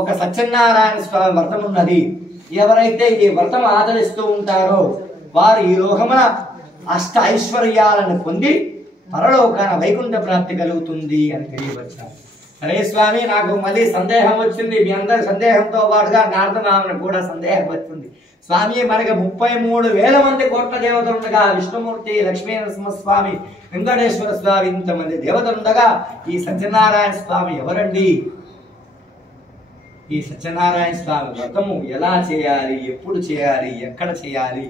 ఒక సత్యనారాయణ స్వామి వ్రతం ఉన్నది. ఎవరైతే ఈ వ్రతం ఆచరిస్తూ ఉంటారో వారు ఈ లోకమున అష్ట ఐశ్వర్యాలను పొంది పరలోకాన వైకుంఠ ప్రాప్తి కలుగుతుంది అని తెలియవచ్చారు. అరే స్వామి, నాకు మళ్ళీ సందేహం వచ్చింది. మీ అందరి సందేహంతో పాటుగా నారద మహాముని కూడా సందేహం వచ్చింది. స్వామి, మనకి 33,000 మంది కోట్ల దేవతలు ఉండగా విష్ణుమూర్తి, లక్ష్మీ నరసింహస్వామి, వెంకటేశ్వర స్వామి ఇంతమంది దేవతలు ఉండగా ఈ సత్యనారాయణ స్వామి ఎవరండి? ఈ సత్యనారాయణ స్వామి వ్రతము ఎలా చేయాలి, ఎప్పుడు చేయాలి, ఎక్కడ చేయాలి,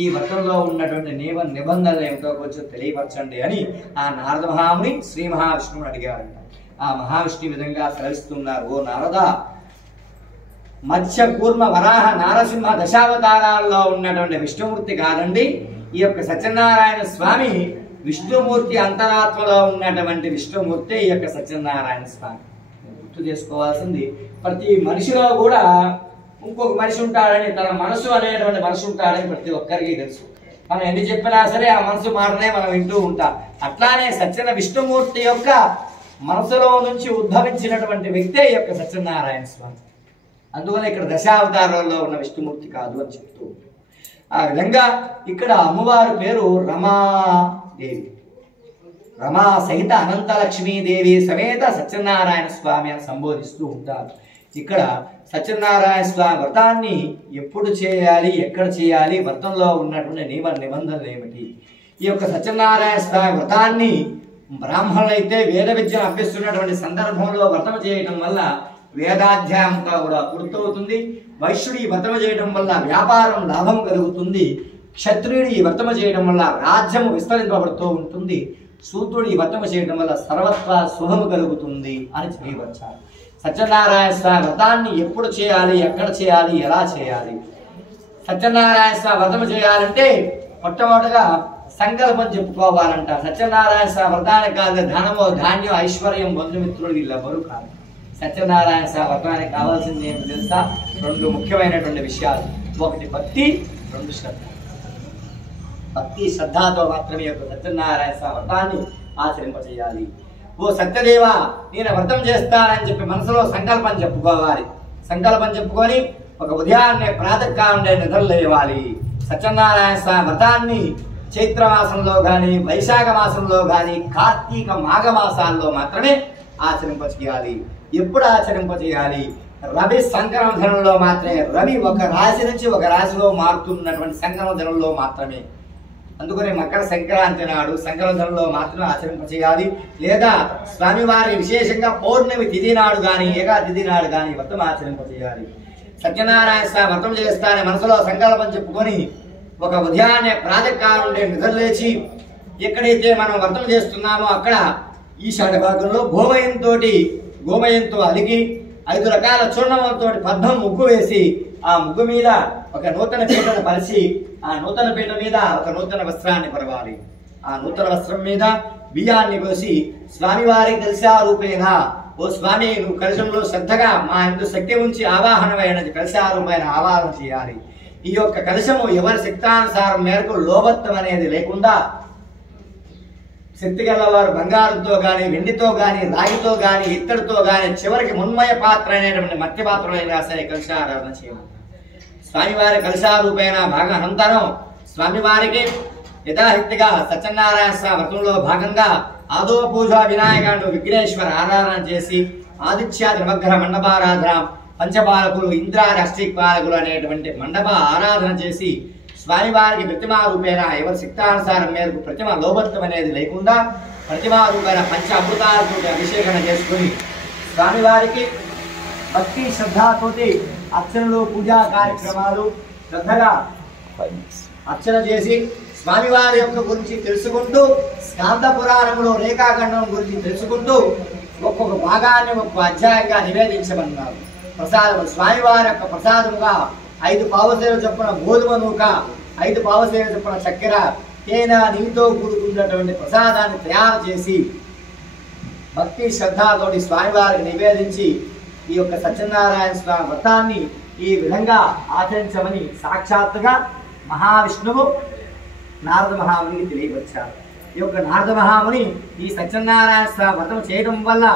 ఈ వ్రతంలో ఉన్నటువంటి నిబంధనలు ఏమిటో కొంచెం తెలియపరచండి అని ఆ నారద మహాముని శ్రీ మహావిష్ణువుని అడిగారంట. ఆ మహావిష్ణు విధంగా సెలవిస్తున్నారు. ఓ నారద, మత్స్య కూర్మ వరాహ నారసింహ దశావతారాల్లో ఉన్నటువంటి విష్ణుమూర్తి కాదండి, ఈ యొక్క సత్యనారాయణ స్వామి విష్ణుమూర్తి అంతరాత్మలో ఉన్నటువంటి విష్ణుమూర్తి ఈ యొక్క సత్యనారాయణ స్వామి. గుర్తు చేసుకోవాల్సింది ప్రతి మనిషిలో కూడా ఇంకొక మనిషి ఉంటాడని, తన మనసు అనేటువంటి మనిషి ఉంటాడని ప్రతి ఒక్కరికి తెలుసు. మనం ఎన్ని చెప్పినా సరే ఆ మనసు మాటనే మనం వింటూ ఉంటాం. అట్లానే సత్యన విష్ణుమూర్తి యొక్క మనసులో నుంచి ఉద్భవించినటువంటి వ్యక్తే ఈ యొక్క సత్యనారాయణ స్వామి. అందువల్ల ఇక్కడ దశావతారాల్లో ఉన్న విష్ణుమూర్తి కాదు అని చెప్తూ ఆ విధంగా ఇక్కడ అమ్మవారి పేరు రమాదేవి. రమా సహిత అనంతలక్ష్మీదేవి సమేత సత్యనారాయణ స్వామి అని సంబోధిస్తూ ఉంటారు. ఇక్కడ సత్యనారాయణ స్వామి వ్రతాన్ని ఎప్పుడు చేయాలి, ఎక్కడ చేయాలి, వ్రతంలో ఉన్నటువంటి నియమ నిబంధనలు ఏమిటి? ఈ యొక్క సత్యనారాయణ స్వామి వ్రతాన్ని బ్రాహ్మణులైతే వేద విద్యను అభ్యసిస్తున్నటువంటి సందర్భంలో వ్రతం చేయడం వల్ల వేదాధ్యాయంతో కూడా పూర్తవుతుంది. వైశ్యుడు ఈ వ్రతం చేయడం వల్ల వ్యాపారం లాభం కలుగుతుంది. క్షత్రియుడు ఈ వ్రతం చేయడం వల్ల రాజ్యము విస్తరింపబడుతూ ఉంటుంది. శూద్రుడు ఈ వ్రతం చేయడం వల్ల సర్వత్వ శుభము కలుగుతుంది అని తెలియవచ్చారు. సత్యనారాయణ స్వామి వ్రతాన్ని ఎప్పుడు చేయాలి, ఎక్కడ చేయాలి, ఎలా చేయాలి? సత్యనారాయణ స్వామి వ్రతం చేయాలంటే మొట్టమొదటిగా సంకల్పం చెప్పుకోవాలంట. సత్యనారాయణ స్వామి వ్రతానికి కాదు ధనము, ధాన్యం, ఐశ్వర్యం, బంధుమిత్రులు వీళ్ళెవరూ కాదు. సత్యనారాయణ స్వామి వ్రతానికి కావాల్సింది ఏమి తెలుసా? రెండు ముఖ్యమైనటువంటి విషయాలు. ఒకటి భక్తి, రెండు శ్రద్ధ. భక్తి శ్రద్ధతో మాత్రమే యొక్క సత్యనారాయణ స్వామి వ్రతాన్ని ఆచరింపచేయాలి. ఓ సత్యదేవ, నేను వ్రతం చేస్తానని చెప్పి మనసులో సంకల్పం చెప్పుకోవాలి. సంకల్పం చెప్పుకొని ఒక ఉదయాన్నే ప్రాతకాలంలో నిద్రలేవాలి. సత్యనారాయణ స్వామి వ్రతాన్ని చైత్రమాసంలో కానీ, వైశాఖ మాసంలో కానీ, కార్తీక మాఘమాసాల్లో మాత్రమే ఆచరింపచేయాలి. ఎప్పుడు ఆచరింపచేయాలి? రవి సంక్రమణంలో మాత్రమే. రవి ఒక రాశి నుంచి ఒక రాశిలో మారుతున్నటువంటి సంక్రమణంలో మాత్రమే. అందుకని మకర సంక్రాంతి నాడు సంక్రమణంలో మాత్రమే ఆచరింపచేయాలి. లేదా స్వామివారి విశేషంగా పౌర్ణమి తిథి నాడు కానీ, ఏకా తిథి నాడు కానీ వ్రతం ఆచరింపచేయాలి. సత్యనారాయణ స్వామి వ్రతం చేస్తానని మనసులో సంకల్పం చెప్పుకొని ఒక ఉదయాన్నే ప్రాతకాలం నుండి నిద్రలేచి ఎక్కడైతే మనం వ్రతం చేస్తున్నామో అక్కడ ఈశాన్య భాగంలో గోమయంతో అలిగి 5 రకాల చూర్ణములతో పద్మం ముగ్గు వేసి ఆ ముగ్గు మీద ఒక నూతన పీటను పరిచి ఆ నూతన పీట మీద ఒక నూతన వస్త్రాన్ని పరవాలి. ఆ నూతన వస్త్రం మీద బియ్యాన్ని పోసి స్వామివారికి కలశారూపేణ, ఓ స్వామి నువ్వు కలశంలో శ్రద్ధగా మా ఎందు శక్తి ఉంచి ఆవాహనమైనది కలశారూపేణ ఆవాహన చేయాలి. ఈ యొక్క కలశము ఎవరి శక్తానుసారం మేరకు లోభత్వం అనేది లేకుండా శక్తి గలవారు బంగారంతో కానీ, వెండితో కానీ, రాగితో కానీ, ఇత్తడితో కానీ, చివరికి మున్మయ పాత్ర అనేటువంటి మట్టి పాత్రలైనా సరే కలశారాధన చేయాలి. స్వామివారి కలశారూపేణ భాగం అనంతరం స్వామివారికి యథాశక్తిగా సత్యనారాయణ స్వామి వ్రతంలో భాగంగా ఆదో పూజ వినాయకుడు విఘ్నేశ్వర ఆరాధన చేసి ఆదిత్యాది నవగ్రహ మండపారాధన, పంచపాలకులు, ఇంద్రాది అష్టిపాలకులు అనేటువంటి మండప ఆరాధన చేసి స్వామివారికి ప్రతిమా రూపేణ ఎవరి శక్తానుసారం మేరకు ప్రతిమ లోభత్వం అనేది లేకుండా ప్రతిమా రూపేణ పంచ అమృతాలతో అభిషేకం చేసుకుని స్వామివారికి భక్తి శ్రద్ధతోటి అర్చనలు, పూజా కార్యక్రమాలు శ్రద్ధగా అర్చన చేసి స్వామివారి యొక్క గురించి తెలుసుకుంటూ స్కాంద పురాణంలో రేఖాఖండం గురించి తెలుసుకుంటూ ఒక్కొక్క భాగాన్ని ఒక్కొక్క అధ్యాయంగా నివేదించమన్నారు. ప్రసాదం స్వామివారి యొక్క ప్రసాదముగా 5 పావసేల చొప్పున గోధుమ నూక, 5 పావసేల చొప్పున చక్కెర, తేనె, నీటితో కూడుకున్నటువంటి ప్రసాదాన్ని తయారు చేసి భక్తి శ్రద్ధతోటి స్వామివారికి నివేదించి ఈ యొక్క సత్యనారాయణ స్వామి వ్రతాన్ని ఈ విధంగా ఆచరించమని సాక్షాత్తుగా మహావిష్ణువు నారద మహామునికి తెలియవచ్చారు. ఈ యొక్క నారద మహాముని ఈ సత్యనారాయణ స్వామి వ్రతం చేయడం వల్ల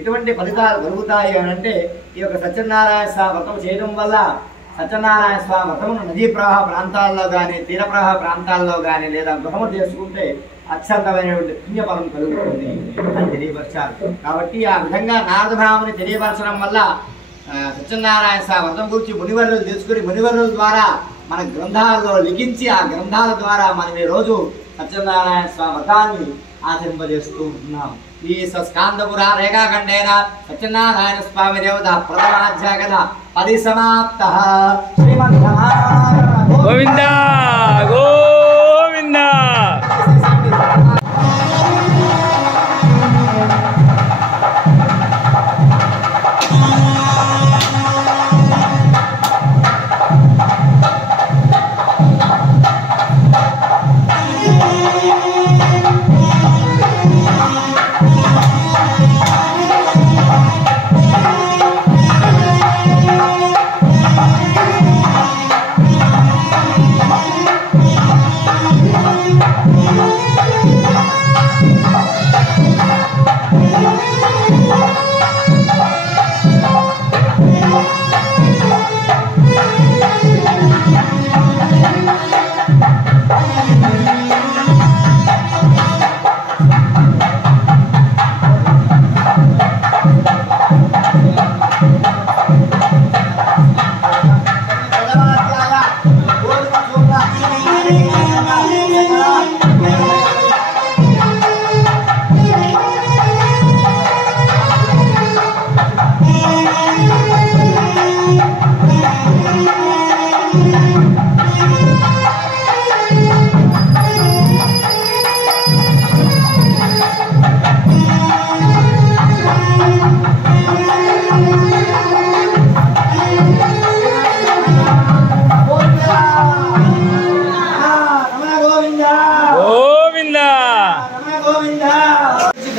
ఎటువంటి ఫలితాలు కలుగుతాయి అని అంటే, ఈ యొక్క సత్యనారాయణ స్వామి వ్రతం చేయడం వల్ల సత్యనారాయణ స్వామి వ్రతమును నదీ ప్రవాహ ప్రాంతాల్లో కానీ, తీర ప్రవాహ ప్రాంతాల్లో కానీ లేదా గృహము చేసుకుంటే అత్యంతమైనటువంటి పుణ్యఫలం కలుగుతుంది అని తెలియపరిచారు. కాబట్టి ఆ విధంగా నారద మహాముని తెలియపరచడం వల్ల సత్యనారాయణ స్వామి వ్రతం గురించి మునివర్యులు తెలుసుకుని మునివర్యుల ద్వారా మన గ్రంథాలలో లిఖించి ఆ గ్రంథాల ద్వారా మనం ఈ రోజు సత్యనారాయణ స్వామి వ్రతాన్ని ఆచరింపజేస్తూ ఉంటున్నాం. ఈ స్కాందపుర రేఖాఖండేన సత్యనారాయణ స్వామి దేవత ప్రథమాధ్యాయ 10 సమాప్త. శ్రీమద్ గోవింద గోవింద.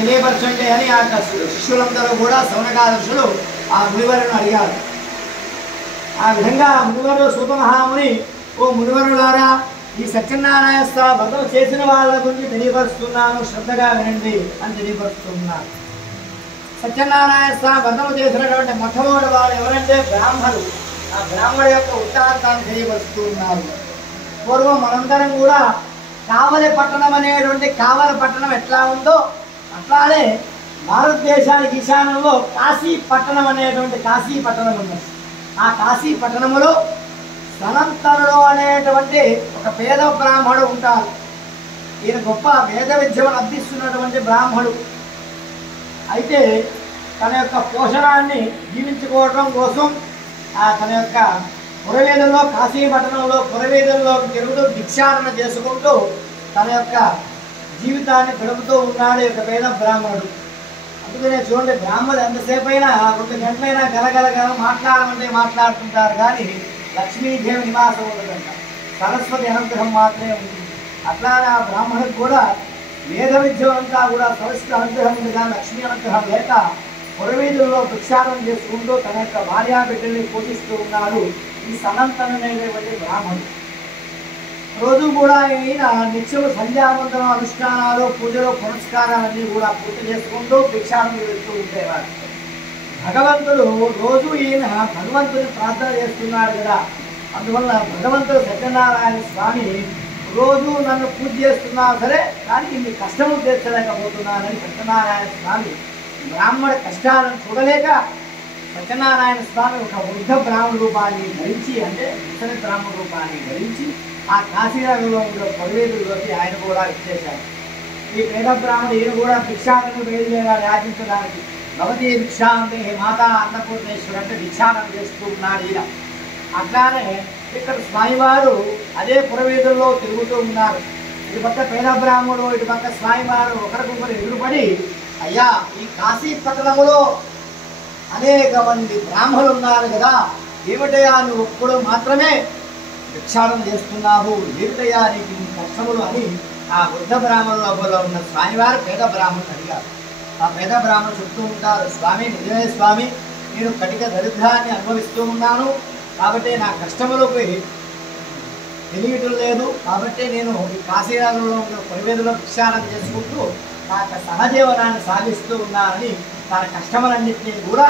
తెలియపరచండి అని ఆ శిష్యులందరూ కూడా శౌనకాదర్శులు ఆ మునివరులను అడిగారు. ఆ విధంగా మునివరుడు సూత మహాముని, ఓ మునివరులారా, ఈ సత్యనారాయణ స్వామి వ్రతం చేసిన వాళ్ళ గురించి తెలియపరుస్తున్నాను, శ్రద్ధగా వినండి అని తెలియపరుస్తున్నారు. సత్యనారాయణ స్వామి వ్రతం చేసినటువంటి మొట్టమొదటి వారు ఎవరంటే బ్రాహ్మణులు. ఆ బ్రాహ్మణుడు యొక్క వృత్తాంతాన్ని తెలియపరుస్తూ ఉన్నారు. పూర్వం మనందరం కూడా కావలి పట్టణం అనేటువంటి కావలి పట్టణం ఎట్లా ఉందో అట్లానే భారతదేశానికి ఈశాన్యంలో కాశీ పట్టణం అనేటువంటి కాశీ పట్టణం ఉన్నది. ఆ కాశీ పట్టణములో సనంతనుడు అనేటువంటి ఒక పేద బ్రాహ్మణుడు ఉంటారు. ఈయన గొప్ప వేద విద్యను అభ్యసిస్తున్నటువంటి బ్రాహ్మణుడు. అయితే తన యొక్క పోషణాన్ని జీవించుకోవడం కోసం తన యొక్క పురవేదుల్లో కాశీ పట్టణంలో పురవేదుల్లో తిరుగుతూ భిక్షాటన చేసుకుంటూ తన యొక్క జీవితాన్ని గడుపుతూ ఉన్నాడు యొక్క పేద బ్రాహ్మణుడు. అందుకనే చూడండి, బ్రాహ్మణులు ఎంతసేపు అయినా 2 గంటలైనా గలగలగల మాట్లాడమంటే మాట్లాడుతుంటారు, కానీ లక్ష్మీదేవి నివాసం ఉండదంట. సరస్వతి అనుగ్రహం మాత్రమే ఉంటుంది. అట్లానే ఆ బ్రాహ్మణుడు కూడా వేద విద్య అంతా కూడా సరస్వతి అనుగ్రహం ఉంది, కానీ లక్ష్మీ అనుగ్రహం లేక పురవీధుల్లో భిక్షాటన చేసుకుంటూ తన యొక్క భార్యా బిడ్డల్ని పోషిస్తూ ఉన్నాడు ఈ సనంతనైనటువంటి బ్రాహ్మణుడు. రోజు కూడా ఈయన నిత్యము సంధ్యావందనం అనుష్ఠానాలు పూజలు పురస్కారాలన్నీ కూడా పూర్తి చేసుకుంటూ భిక్షాటన వెళ్తూ ఉండేవాడు. భగవంతుడు రోజు ఈయన భగవంతుని ప్రార్థన చేస్తున్నాడు కదా, అందువల్ల భగవంతుడు సత్యనారాయణ స్వామి రోజు నన్ను పూజ చేస్తున్నా సరే కానీ ఇన్ని కష్టము తీర్చలేకపోతున్నానని సత్యనారాయణ స్వామి బ్రాహ్మణ కష్టాలను చూడలేక సత్యనారాయణ స్వామి ఒక వృద్ధ బ్రాహ్మణ రూపాన్ని ధరించి, అంటే ముసలి బ్రాహ్మణ రూపాన్ని ధరించి ఆ కాశీనగర్లో ఉన్న పర్వేదుల్లోకి ఆయన కూడా ఇచ్చేశాడు. ఈ పేద బ్రాహ్మణుడు ఈయన కూడా భిక్షాటనకు బయలుదేరాడు యాచించడానికి. భగవతీ భిక్షాంతే మాతా అన్నపూర్ణేశ్వరు అంటే భిక్షాటన చేస్తూ ఉన్నాడు ఈయన. అట్లానే ఇక్కడ స్వామివారు అదే పురవేదుల్లో తిరుగుతూ ఉన్నారు. ఇటు పక్క పేద బ్రాహ్మణుడు, ఇటు పక్క స్వామివారు ఒకరికొకరు ఎదురుపడి, అయ్యా ఈ కాశీ పట్టణములో అనేక మంది బ్రాహ్మణులు ఉన్నారు కదా, ఏమిటయ్యా నువ్వు ఒప్పుడు మాత్రమే భిక్షాటన చేస్తున్నావు, ఏమిటయ్యా నీకు కష్టములు అని ఆ వృద్ధ బ్రాహ్మణుల ఉన్న స్వామివారు పేద బ్రాహ్మణులు అడిగారు. ఆ పేద బ్రాహ్మణులు చెప్తూ ఉంటారు, స్వామి నిజమే స్వామి, నేను కటిక దరిద్రాన్ని అనుభవిస్తూ ఉన్నాను, కాబట్టి నా కష్టములకు తెలియటం లేదు, కాబట్టి నేను ఈ కాశీనగరంలో ఉన్న పరివేదులో భిక్షాటన చేసుకుంటూ నా యొక్క సహజీవనాన్ని సాగిస్తూ ఉన్నానని తన కష్టములన్నింటినీ కూడా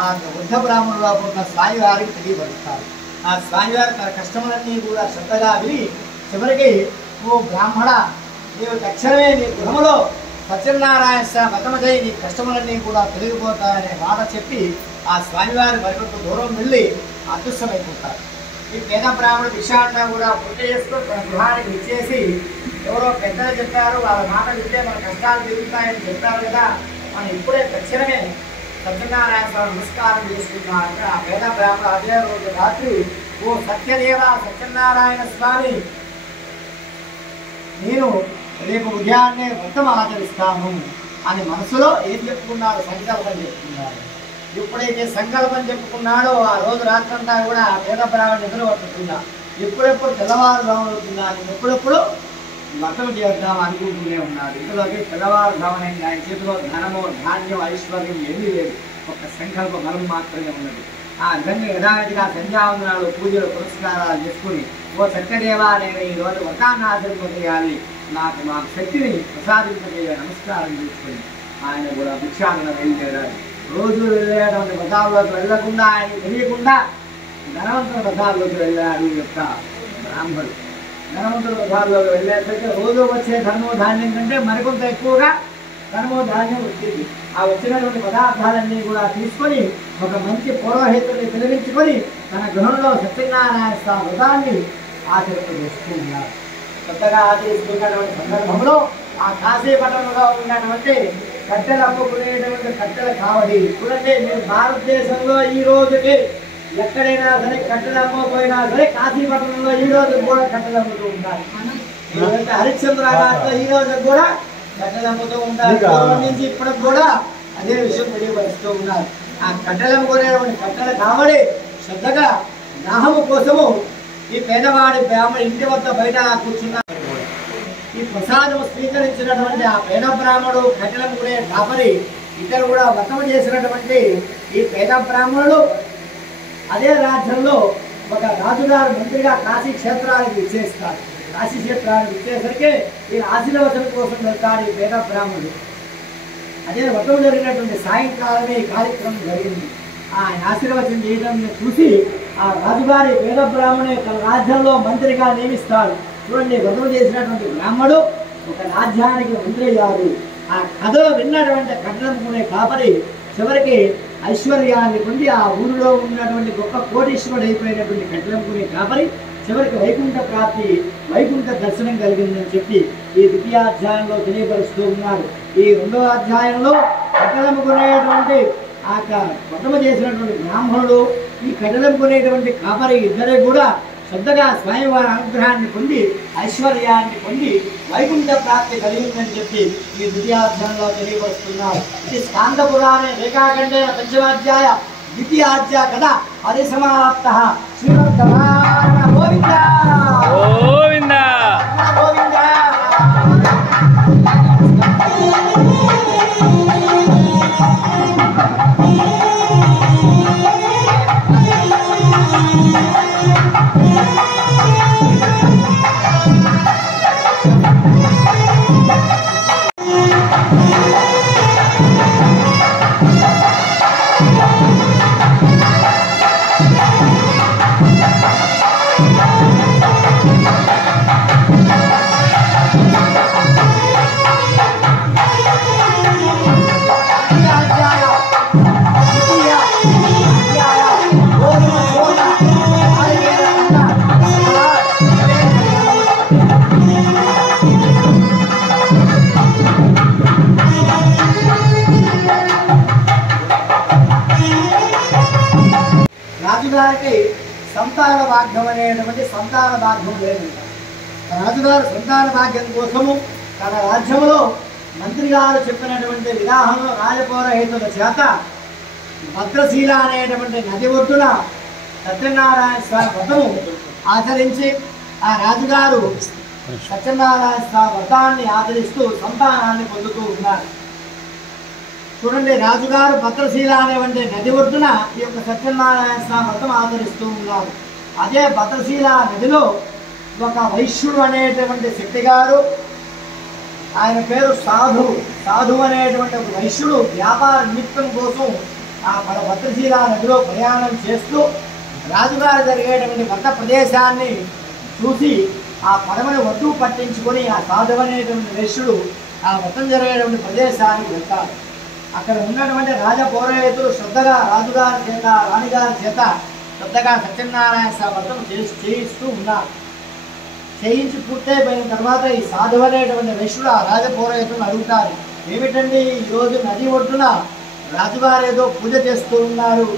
ఆ వృద్ధ బ్రాహ్మణులో ఉన్న స్వామివారికి తెలియపరుస్తారు. ఆ స్వామివారు తన కష్టములన్నీ కూడా శ్రద్ధగా విని చివరికి, ఓ బ్రాహ్మణ, నీవు తక్షణమే నీ గృహములో సత్యనారాయణ స్వామి వ్రతము చేయి, నీ కష్టములన్నీ కూడా తొలగిపోతాయనే మాట చెప్పి ఆ స్వామివారి మరికొంత దూరం వెళ్ళి అదృశ్యమైపోతారు. ఈ పేద బ్రాహ్మణుడు భిక్షాటన కూడా పూర్తి చేసుకుని తన గృహానికి ఇచ్చేసి, ఎవరో పెద్దలు చెప్పారు, వాళ్ళ మాట వింటే మన కష్టాలు తిరుగుతాయని చెప్పారు కదా, మనం ఇప్పుడే తక్షణమే సత్యనారాయణ స్వామి నమస్కారం చేసుకున్నారంటే ఆ పేద బ్రాహ్మణుడు అదే రోజు రాత్రి, ఓ సత్యదేవ సత్యనారాయణ స్వామి, నేను రేపు ఉదయాన్నే వ్రతం ఆచరిస్తాను అని మనసులో ఏం చెప్పుకున్నారు, సంకల్పం చెప్పుకున్నారు. ఎప్పుడైతే సంకల్పం చెప్పుకున్నాడో ఆ రోజు రాత్రంతా కూడా ఆ పేద బ్రాహ్మణుడు నిద్ర పట్టుకున్నా, ఎప్పుడెప్పుడు తెల్లవారుజామున అవుతున్నాను, ఎప్పుడెప్పుడు వ్రతం చేద్దాం అనుకుంటూనే ఉన్నాడు. ఇందులోకి తెల్లవారుజామునైంది, ఆయన చేతిలో ధనము ధాన్యం ఐశ్వర్యం ఏమీ లేదు, ఒక సంకల్ప బలం మాత్రమే ఉన్నది. ఆ విధంగా యథావిధిగా సంధ్యావందనాలు పూజలు పురస్కారాలు చేసుకుని, ఓ సత్యదేవా, నేను ఈరోజు వ్రతాన్ని ఆచరింపజేయాలి, మాకు శక్తిని ప్రసాదింపజేయ నమస్కారం చేసుకుని ఆయన కూడా భిక్షాటన బయలుదేరారు. రోజు వెళ్ళేటువంటి వ్రతాల్లోకి వెళ్ళకుండా, ఆయన తెలియకుండా ధనవంతుల వ్రతాల్లోకి వెళ్ళాడు యొక్క బ్రాహ్మణుడు. ధనవంతుల వ్రతాల్లోకి వెళ్ళేసరికి రోజు వచ్చే ధనము ధాన్యం కంటే మరికొంత ఎక్కువగా ధనము ధాన్యం వచ్చింది. ఆ వచ్చినటువంటి పదార్థాలన్నీ కూడా తీసుకొని ఒక మంచి పురోహితుడిని పిలిపించుకొని తన గృహంలో సత్యనారాయణ స్వామి వ్రతాన్ని ఆచరింపజేస్తూ ఉన్నారు. కొత్తగా ఆచరిస్తున్నటువంటి సందర్భంలో ఆ కాశీపట్నంలో ఉన్నటువంటి కట్టెలు అమ్ముకునేటువంటి కట్టెల కావడి. చూడండి, మీరు భారతదేశంలో ఈ రోజుకి ఎక్కడైనా సరే కట్టెలు అమ్మకపోయినా సరే కాశీపట్నంలో ఈ రోజు కూడా కట్టెలు అమ్ముతూ ఉంటారు. హరిశ్చంద్ర ఘాట్లో ఈ రోజు కూడా కట్టెలు అమ్ముతూ ఉంటారు. పూర్వం నుంచి ఇప్పటికి కూడా అదే విషయం తెలియపరుస్తూ ఉన్నారు. ఆ కట్టెలు అమ్ముకునేటువంటి కట్టెల కావడి శ్రద్ధగా దాహము కోసము ఈ పేదవాడి బ్రాహ్మణ ఇంటి వద్ద బయట కూర్చున్నారు. ఈ ప్రసాదం స్వీకరించినటువంటి ఆ పేద బ్రాహ్మణుడు కఠినమునే కాపరి ఇద్దరు కూడా వ్రతం చేసినటువంటి ఈ పేద బ్రాహ్మణుడు అదే రాజ్యంలో ఒక రాజుగారు మంత్రిగా కాశీ క్షేత్రానికి విచ్చేస్తారు. కాశీ క్షేత్రానికి విచ్చేసరికి ఈ ఆశీర్వచనం కోసం వెళ్తాడు ఈ పేద బ్రాహ్మణుడు. అదే వ్రతం జరిగినటువంటి సాయంకాలమే ఈ కార్యక్రమం జరిగింది. ఆ ఆశీర్వచనం చేయడం చూసి ఆ రాజుగారి పేద బ్రాహ్మణుని తన రాజ్యంలో మంత్రిగా నియమిస్తాడు. చూడండి, వ్రతం చేసినటువంటి బ్రాహ్మణుడు ఒక రాజ్యానికి మంత్రి అయ్యాడు. ఆ కథలో విన్నటువంటి కఠినమునే కాపరి చివరికి ఐశ్వర్యాన్ని పొంది ఆ ఊరిలో ఉన్నటువంటి గొప్ప కోటీశ్వరుడు అయిపోయినటువంటి కఠినమునే కాపరి చివరికి వైకుంఠ ప్రాప్తి, వైకుంఠ దర్శనం కలిగిందని చెప్పి ఈ ద్వితీయాధ్యాయంలో తెలియపరుస్తూ ఉన్నారు. ఈ రెండవ అధ్యాయంలో కఠినముకునేటువంటి ఆ వ్రతము చేసినటువంటి బ్రాహ్మణుడు ఈ కఠినముకునేటువంటి కాపరి ఇద్దరే కూడా శ్రద్ధగా స్వయంవారి అనుగ్రహాన్ని పొంది ఐశ్వర్యాన్ని పొంది వైకుంఠ ప్రాప్తి కలిగిందని చెప్పి ఈ ద్వితీయాధ్యాయంలో తెలియపరుస్తున్నారు. ఇది స్కాంద పురాణే రేఖాఖండే పంచమాధ్యాయ ద్వితీయాధ్యాయ కథ పరిసమాప్త. శ్రీమద్ గోవింద గోవింద గోవింద. రాజుగారికి సంతాన భాగ్యం అనేటువంటి సంతాన భాగ్యం లేదు. రాజుగారు సంతాన భాగ్యం కోసము తన రాజ్యంలో మంత్రి గారు చెప్పినటువంటి వివాహంలో రాజపౌరహితుల చేత భద్రశీల అనేటువంటి నది ఒడ్డున సత్యనారాయణ స్వామి వ్రతము ఆచరించి ఆ రాజుగారు సత్యనారాయణ స్వామి వ్రతాన్ని ఆచరిస్తూ సంతానాన్ని పొందుతూ ఉన్నారు. చూడండి, రాజుగారు భద్రశీల అనేటువంటి నది ఒడ్డున ఈ యొక్క సత్యనారాయణ స్వామి వ్రతం ఆచరిస్తూ ఉన్నారు. అదే భద్రశీల నదిలో ఒక వైశ్యుడు అనేటువంటి శక్తి గారు, ఆయన పేరు సాధు అనేటువంటి ఒక వైశ్యుడు వ్యాపార నిమిత్తం కోసం ఆ భద్రశీల నదిలో ప్రయాణం చేస్తూ రాజుగారు జరిగేటువంటి వ్రత ప్రదేశాన్ని చూసి ఆ పడవని ఒడ్డు పట్టించుకొని ఆ సాధు అనేటువంటి వైశ్యుడు ఆ వ్రతం జరిగేటువంటి ప్రదేశానికి వెళ్తారు. అక్కడ ఉన్నటువంటి రాజపౌరహితులు శ్రద్ధగా రాజుగారి చేత రాణిగారి చేత శ్రద్ధగా సత్యనారాయణ స్వామి వ్రతం చేయిస్తూ ఉన్నారు. చేయించి పూర్తయిపోయిన తర్వాత ఈ సాధు అనేటువంటి వైశ్యుడు ఆ రాజపౌరహితులను అడుగుతారు, ఏమిటండి ఈరోజు నది ఒడ్డున రాజుగారు ఏదో పూజ చేస్తూ ఉన్నారు,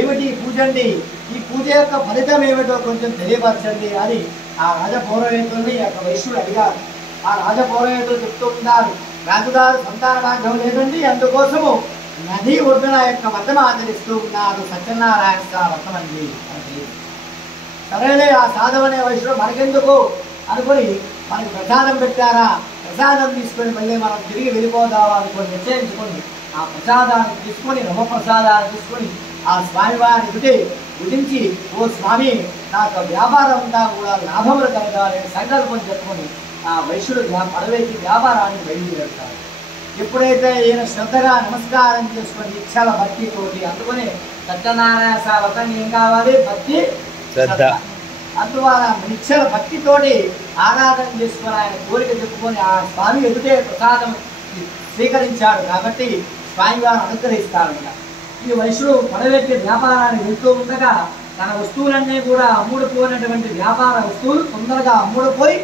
ఏమిటి పూజ అండి, ఈ పూజ యొక్క ఫలితం ఏమిటో కొంచెం తెలియపరచండి అని ఆ రాజపౌరహితుల్ని యొక్క వైశ్యుడు అడిగారు. ఆ రాజపౌరహితులు చెప్తూ ఉన్నారు, రాజుగారు సంతాన భాగ్యం లేదండి, అందుకోసము నది ఒడ్డున యొక్క వ్రతం ఆచరిస్తూ ఉన్నారు, సత్యనారాయణ స్వామి వ్రతం అండి. సరేలే, ఆ సాధవ అనే వయసులో మనకెందుకు అనుకుని మనకి ప్రసాదం పెట్టారా, ప్రసాదం తీసుకొని మళ్ళీ మనం తిరిగి వెళ్ళిపోదామా అనుకొని నిశ్చయించుకొని ఆ ప్రసాదాన్ని తీసుకొని నవప్రసాదాన్ని తీసుకొని ఆ స్వామివారిని గురించి, ఓ స్వామి నాకు వ్యాపారం అంతా కూడా లాభములు కలగాలి సంకల్పం చెప్పుకొని ఆ వైశ్యుడు పడవేకి వ్యాపారాన్ని బయలుదేరుతారు. ఎప్పుడైతే ఈయన శ్రద్ధగా నమస్కారం చేసుకొని నిశ్చల భక్తితోటి అందుకని సత్యనారాయణ స్వామి వ్రతం ఏం కావాలి, భక్తి శ్రద్ధ. అందువల్ల నిశ్చల భక్తితోటి ఆరాధన చేసుకొని ఆయన కోరిక చెప్పుకొని ఆ స్వామి ఎదుటే ప్రసాదం స్వీకరించాడు కాబట్టి స్వామివారు అనుగ్రహిస్తారు. ఈ వైశ్యుడు పడవెక్కి వ్యాపారాన్ని వెళ్తూ ఉండగా తన వస్తువులన్నీ కూడా అమ్ముడుపోయినటువంటి వ్యాపార వస్తువులు తొందరగా అమ్ముడుపోయి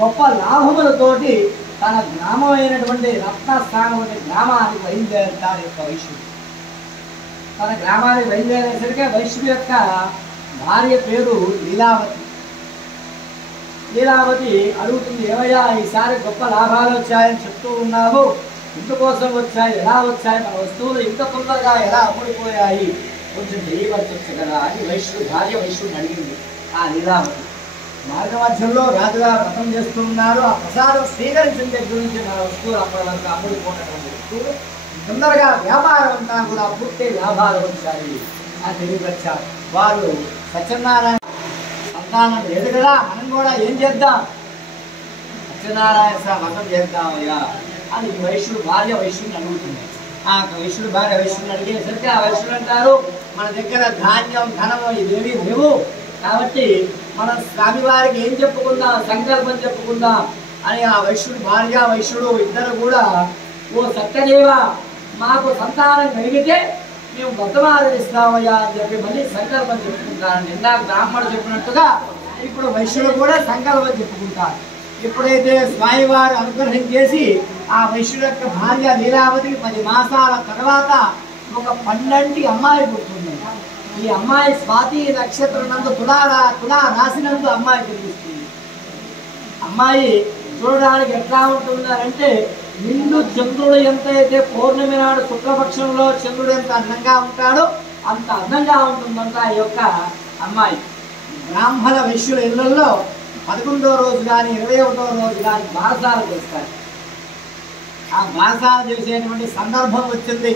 గొప్ప లాభములతోటి తన గ్రామం అయినటువంటి రత్నస్థానం అనే గ్రామానికి బయలుదేరుతాడు యొక్క వైశ్యుడు. తన గ్రామానికి బయలుదేరేసరికి వైశ్యుడు యొక్క భార్య పేరు లీలావతి. లీలావతి అడుగుతుంది, ఏమయ్యా ఈసారి గొప్ప లాభాలు వచ్చాయని చెప్తూ ఉన్నావు, ఇందుకోసం వచ్చాయి, ఎలా వచ్చాయి, మన వస్తువులు ఇంత తొందరగా ఎలా అమ్ముడిపోయాయి, కొంచెం తెలియపరచవచ్చు కదా అని భార్య వైశ్యుడిని అడిగింది. ఆ లీలావతి మార్గ మధ్యంలో రాజుగారు వ్రతం చేస్తున్నారు. ఆ ప్రసాదం స్వీకరించిన దగ్గర నుంచి మన వస్తువులు అప్పటి వరకు అమ్ముడుపోయినటువంటి వస్తువులు తొందరగా వ్యాపారం అంతా కూడా పూర్తి లాభాలు వచ్చాయి అని తెలియపరిచారు. వారు సత్యనారాయణ సంతానం లేదు కదా, మనం కూడా ఏం చేద్దాం, సత్యనారాయణ వ్రతం చేద్దామయ్యా అని వైశ్యుడు భార్య వైశ్యుడిని అడుగుతుంది. ఆ వైశ్యుడు భార్య వైశ్యుడిని అడిగేసరికి ఆ వైశ్యుడు అంటారు, మన దగ్గర ధాన్యం ధనము ఇవేమీ లేవు, కాబట్టి మనం స్వామివారికి ఏం చెప్పుకుందాం, సంకల్పం చెప్పుకుందాం అని ఆ వైశ్యుడు భార్య వైశ్యుడు ఇద్దరు కూడా, ఓ సత్యదేవ మాకు సంతానం కలిగితే మేము వ్రతమాచరిస్తామయ్యా అని చెప్పి మళ్ళీ సంకల్పం చెప్పుకుంటారు. ఇందాక బ్రాహ్మణుడు చెప్పినట్టుగా ఇప్పుడు వైశ్యుడు కూడా సంకల్పం చెప్పుకుంటారు. ఎప్పుడైతే స్వామివారు అనుగ్రహం చేసి ఆ వైశ్యుడు యొక్క భార్య లీలావతికి 10 మాసాల తర్వాత ఒక 12 అమ్మాయి పుడుతుంది. ఈ అమ్మాయి స్వాతి నక్షత్రం నందు తులా రాశినందు అమ్మాయి జన్మిస్తుంది. అమ్మాయి చూడడానికి ఎట్లా ఉంటున్నారంటే, నిండు చంద్రుడు ఎంతైతే పౌర్ణమి నాడు శుక్లపక్షంలో చంద్రుడు ఎంత అందంగా ఉంటాడో అంత అందంగా ఉంటుందంట ఈ యొక్క అమ్మాయి. బ్రాహ్మణ వైశ్యుల ఇళ్లలో 11వ రోజు కానీ 21వ రోజు కానీ బారసాలు చేస్తారు. ఆ బారసాలు చేసేటువంటి సందర్భం వచ్చింది.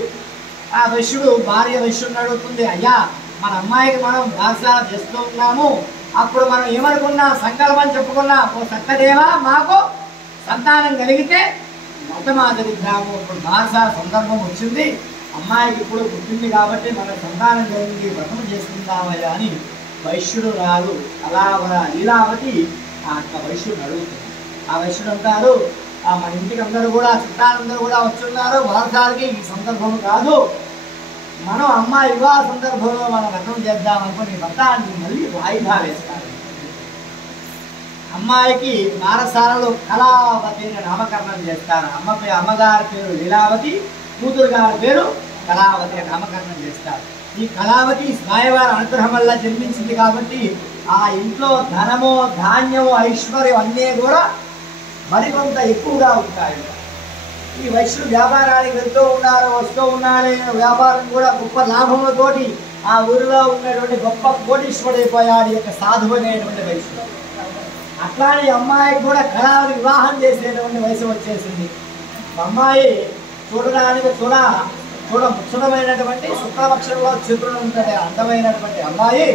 ఆ వైశ్యుడు భార్య వైశ్యుడిని అడుగుతుంది, అయ్యా మన అమ్మాయికి మనం బారసాలు చేస్తూ ఉన్నాము, అప్పుడు మనం ఏమనుకున్నాం, సంకల్పం చెప్పుకున్నాం, ఓ సత్యదేవా మాకు సంతానం కలిగితే వ్రతమాచరిద్దాము, ఇప్పుడు బారసాల సందర్భం వచ్చింది, అమ్మాయికి ఇప్పుడు పుట్టింది కాబట్టి మన సంతానం కలిగి వ్రతం చేసుకుందామయ్యా అని వైశ్యుడు రాదు లీలావతి ఆ వైశ్యుడు అడుగుతుంది. ఆ వైశ్యుడు అంటారు, మన ఇంటికి అందరూ కూడా చుట్టాలందరూ కూడా వచ్చున్నారు, బారసాలకి ఈ సందర్భం కాదు, మనం అమ్మాయి వివాహ సందర్భంలో మనం వ్రతం చేద్దామనుకుని వ్రతాన్ని మళ్ళీ వాయిదా వేస్తారు. అమ్మాయికి బారసాలలో కళావతి అని నామకరణం చేస్తారు. అమ్మగారి పేరు లీలావతి, కూతురు గారి పేరు కళావతి అని నామకరణం చేస్తారు. ఈ కళావతి స్వామివారి అనుగ్రహం వల్ల జన్మించింది కాబట్టి ఆ ఇంట్లో ధనము ధాన్యము ఐశ్వర్యం అన్నీ కూడా మరికొంత ఎక్కువగా ఉంటాయి. ఈ వైశ్యుడు వ్యాపారానికి వెళ్తూ ఉన్నారు, వస్తూ ఉన్నారు, వ్యాపారం కూడా గొప్ప లాభములతోటి ఆ ఊరిలో ఉన్నటువంటి గొప్ప కోటీశ్వరుడైపోయాడు ఈ యొక్క సాధువు అనేటువంటి వైశ్యుడు. అట్లానే అమ్మాయికి కూడా కళావతి వివాహం చేసేటువంటి వయసు వచ్చేసింది. అమ్మాయి చూడడానికి ముచ్చటమైనటువంటి శుక్లపక్షంలో చంద్రుడు ఉంటుంది అందమైనటువంటి అమ్మాయి.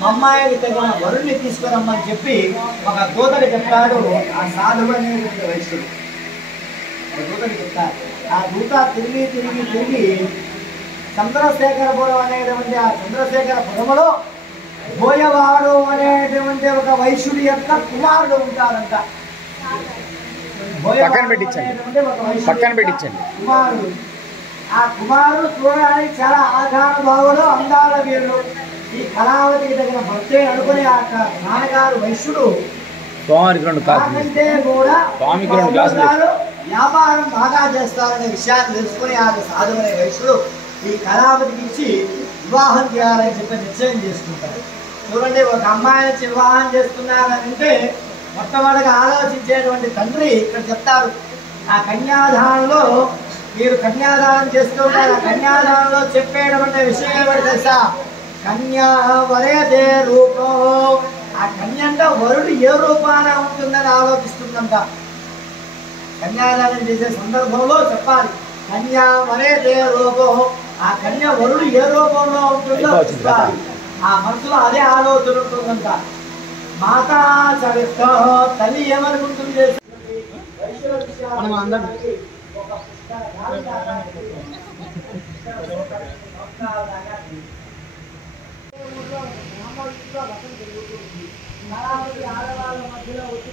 మా అమ్మాయికి తగిన వరుణ్ణి తీసుకురమ్మని చెప్పి ఒక దూతని చెప్పాడు ఆ సాధువు అనేటువంటి వైశ్యుడు. దూతని చెప్తారు. ఆ దూత తిరిగి చంద్రశేఖరపురం అనేటువంటి ఆ చంద్రశేఖరపురంలో బోయవాడు అనేటువంటి ఒక వైశ్యుడి యొక్క కుమారుడు ఉంటారంట. పక్కన పెట్టించండి. కుమారుడు, ఆ కుమారుడు చూడడానికి చాలా ఆధారభావుడు, అందాల వీరుడు. ఈ కళావతికి తగిన భక్తే అనుకుని ఆ నాన్నగారు వైశ్యుడు కాకంటే కూడా వ్యాపారం బాగా చేస్తారనే విషయాన్ని తెలుసుకుని ఆ సాధువనే వైశ్యుడు ఈ కళావతికి ఇచ్చి వివాహం చేయాలని చెప్పి నిశ్చయం చేసుకుంటారు. చూడండి, ఒక అమ్మాయిని వివాహం చేస్తున్నారంటే మొట్టమొదటిగా ఆలోచించేటువంటి తండ్రి ఇక్కడ చెప్తారు. ఆ కన్యాదానంలో మీరు కన్యాదానం చేస్తున్నారు, ఆ కన్యాదానంలో చెప్పేటువంటి విషయం ఏమిటి తెలుసా, కన్యా వరేదే రూపం. ఆ కన్య అంటే వరుడు ఏ రూపాన ఉంటుందని ఆలోచిస్తుందంట. కన్యాదానం చేసే సందర్భంలో చెప్పాలి, కన్యా వరేదే రూపం. ఆ కన్య వరుడు ఏ రూపంలో ఉంటుందో చూడాలి. ఆ మనసులో అదే ఆలోచన ఉంటుందంట. మాతా చరిత్ర తల్లి ఏమనుకుంటుంది ఆడవాళ్ళ మధ్యలో వచ్చి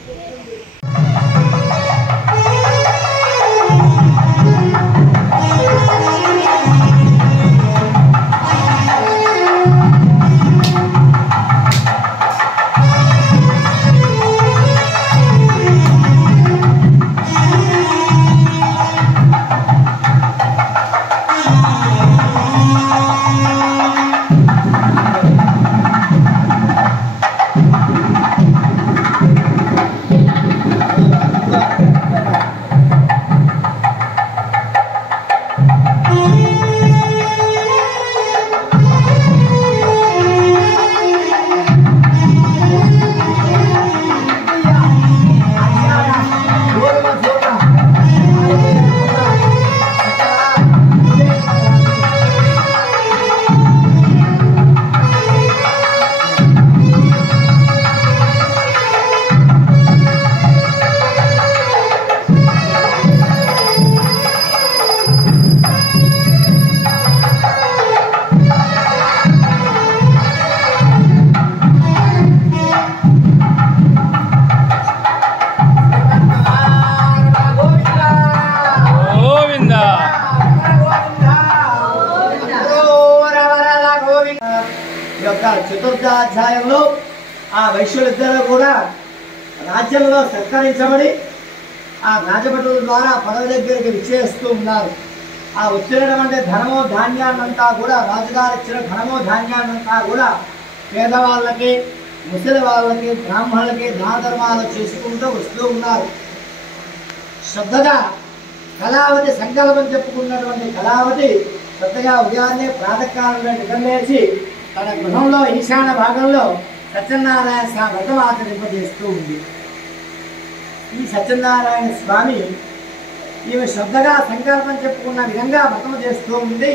యొక్క చతుర్థాధ్యాయంలో ఆ వైశ్యులిద్దరూ కూడా రాజ్యంలో సత్కరించబడి ఆ రాజభటుల ద్వారా పదవి దగ్గరికి విచ్చేస్తూ ఉన్నారు. ఆ వచ్చినటువంటి ధనమో ధాన్యాన్నంతా కూడా రాజుగారు ఇచ్చిన ధనమో ధాన్యాన్నంతా కూడా పేదవాళ్ళకి, ముసలి వాళ్ళకి, బ్రాహ్మణులకి దాన ధర్మాలు చేసుకుంటూ వస్తూ ఉన్నారు. శ్రద్ధగా కళావతి సంకల్పం చెప్పుకున్నటువంటి కళావతి శ్రద్ధగా ఉదయాన్నే ప్రాతకాలంలో నిద్రలేచి తన గృహంలో ఈశాన్య భాగంలో సత్యనారాయణ స్వామి వ్రతం ఆచరింపజేస్తూ ఉంది. ఈ సత్యనారాయణ స్వామి ఈమె శ్రద్ధగా సంకల్పం చెప్పుకున్న విధంగా వ్రతం చేస్తూ ఉంది.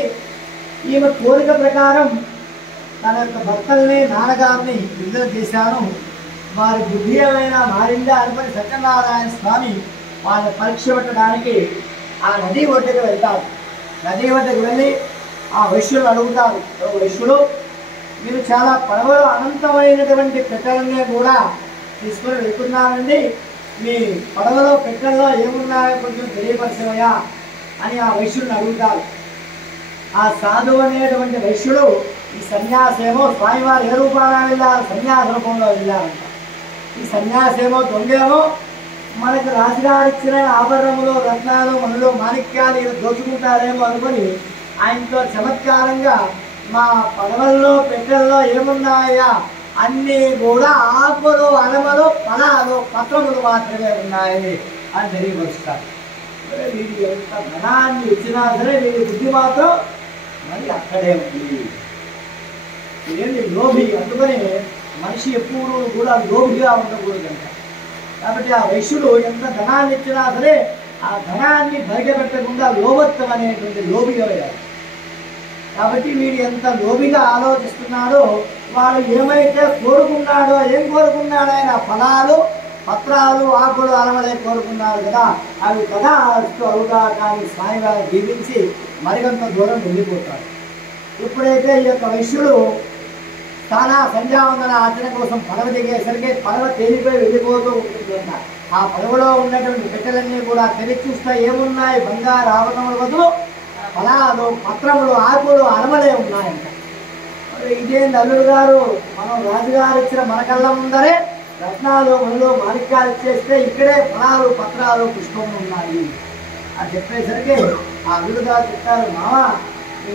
ఈమె కోరిక ప్రకారం తన యొక్క భర్తల్ని, నాన్నగారిని విడుదల చేశాను, వారి బుద్ధి ఏమైనా మారిందా అనుకుని సత్యనారాయణ స్వామి వాళ్ళని పరీక్ష పెట్టడానికి ఆ నదీ ఒడ్డుకు వెళ్తారు. నదీ ఒడ్డుకు వెళ్ళి ఆ వైశ్యులు అడుగుతారు, వైశ్యులు మీరు చాలా పడవలో అనంతమైనటువంటి పెట్టెలన్నీ కూడా తీసుకొని వెళ్తున్నారండి, మీ పడవలో పెట్టెల్లో ఏమున్నాయో కొంచెం తెలియపరచవయా అని ఆ వైశ్యుడిని అడుగుతారు. ఆ సాధువు అనేటువంటి వైశ్యుడు ఈ సన్యాసేమో స్వామివారు ఏ రూపాన వెళ్ళారు, సన్యాస రూపంలో వెళ్ళారంట. ఈ సన్యాసేమో దొంగేమో మనకు రాజుగారు ఇచ్చిన ఆభరణములు, రత్నాలు, మనులు, మాణిక్యాలు దోచుకుంటారేమో అనుకొని ఆయనతో చమత్కారంగా మా పడవల్లో పెట్టెల్లో ఏమున్నాయా అన్నీ కూడా ఆకులు, అలమలు, ఫలాలు, పత్రములు మాత్రమే ఉన్నాయి అని తెలియపరుస్తారు. వీడికి ఎంత ధనాన్ని ఇచ్చినా సరే వీడి బుద్ధి మాత్రం మరి అక్కడే ఉంది. ఇదేంటి లోభి, అందుకని మనిషి ఎప్పుడు కూడా లోభిగా ఉండకూడదంట. కాబట్టి ఆ వైశ్యుడు ఎంత ధనాన్ని ఇచ్చినా సరే ఆ ధనాన్ని బయటపెట్టకుండా లోభత్వం అనేటువంటి లోభిగా అయ్యారు. కాబట్టి వీడు ఎంత లోభిగా ఆలోచిస్తున్నాడో, వాడు ఏమైతే కోరుకున్నాడో, ఏం కోరుకున్నాడో ఆయన ఫలాలు, పత్రాలు, ఆకులు, అలమలే కోరుకున్నాడు కదా, అవి కదా అస్తు అవుగా కానీ స్వామిగా జీవించి మరికొంత దూరం వెళ్ళిపోతాడు. ఎప్పుడైతే ఈ యొక్క వైశ్యుడు తానా సంధ్యావందన ఆచరణ కోసం పడవ దిగేసరికి పడవ తేలిపోయి వెళ్ళిపోతూ ఉంటుందంట. ఆ పడవలో ఉన్నటువంటి పెట్టెలన్నీ కూడా తెరిచి చూస్తే ఏమున్నాయి, బంగారు ఆభరణముల బదులు ఫలాలు, పత్రములు, ఆకులు, అలమలే ఉన్నాయంట. ఇదేంటి అల్లుడు గారు, మనం రాజుగారు ఇచ్చిన మన కళ్ళ ముందరే రత్నాలు, మనులు, మాణిక్యాలు ఇచ్చేస్తే ఇక్కడే ఫలాలు, పత్రాలు, పుష్పములు ఉన్నాయి అని చెప్పేసరికి ఆ అల్లుడు గారు చెప్తారు, మామ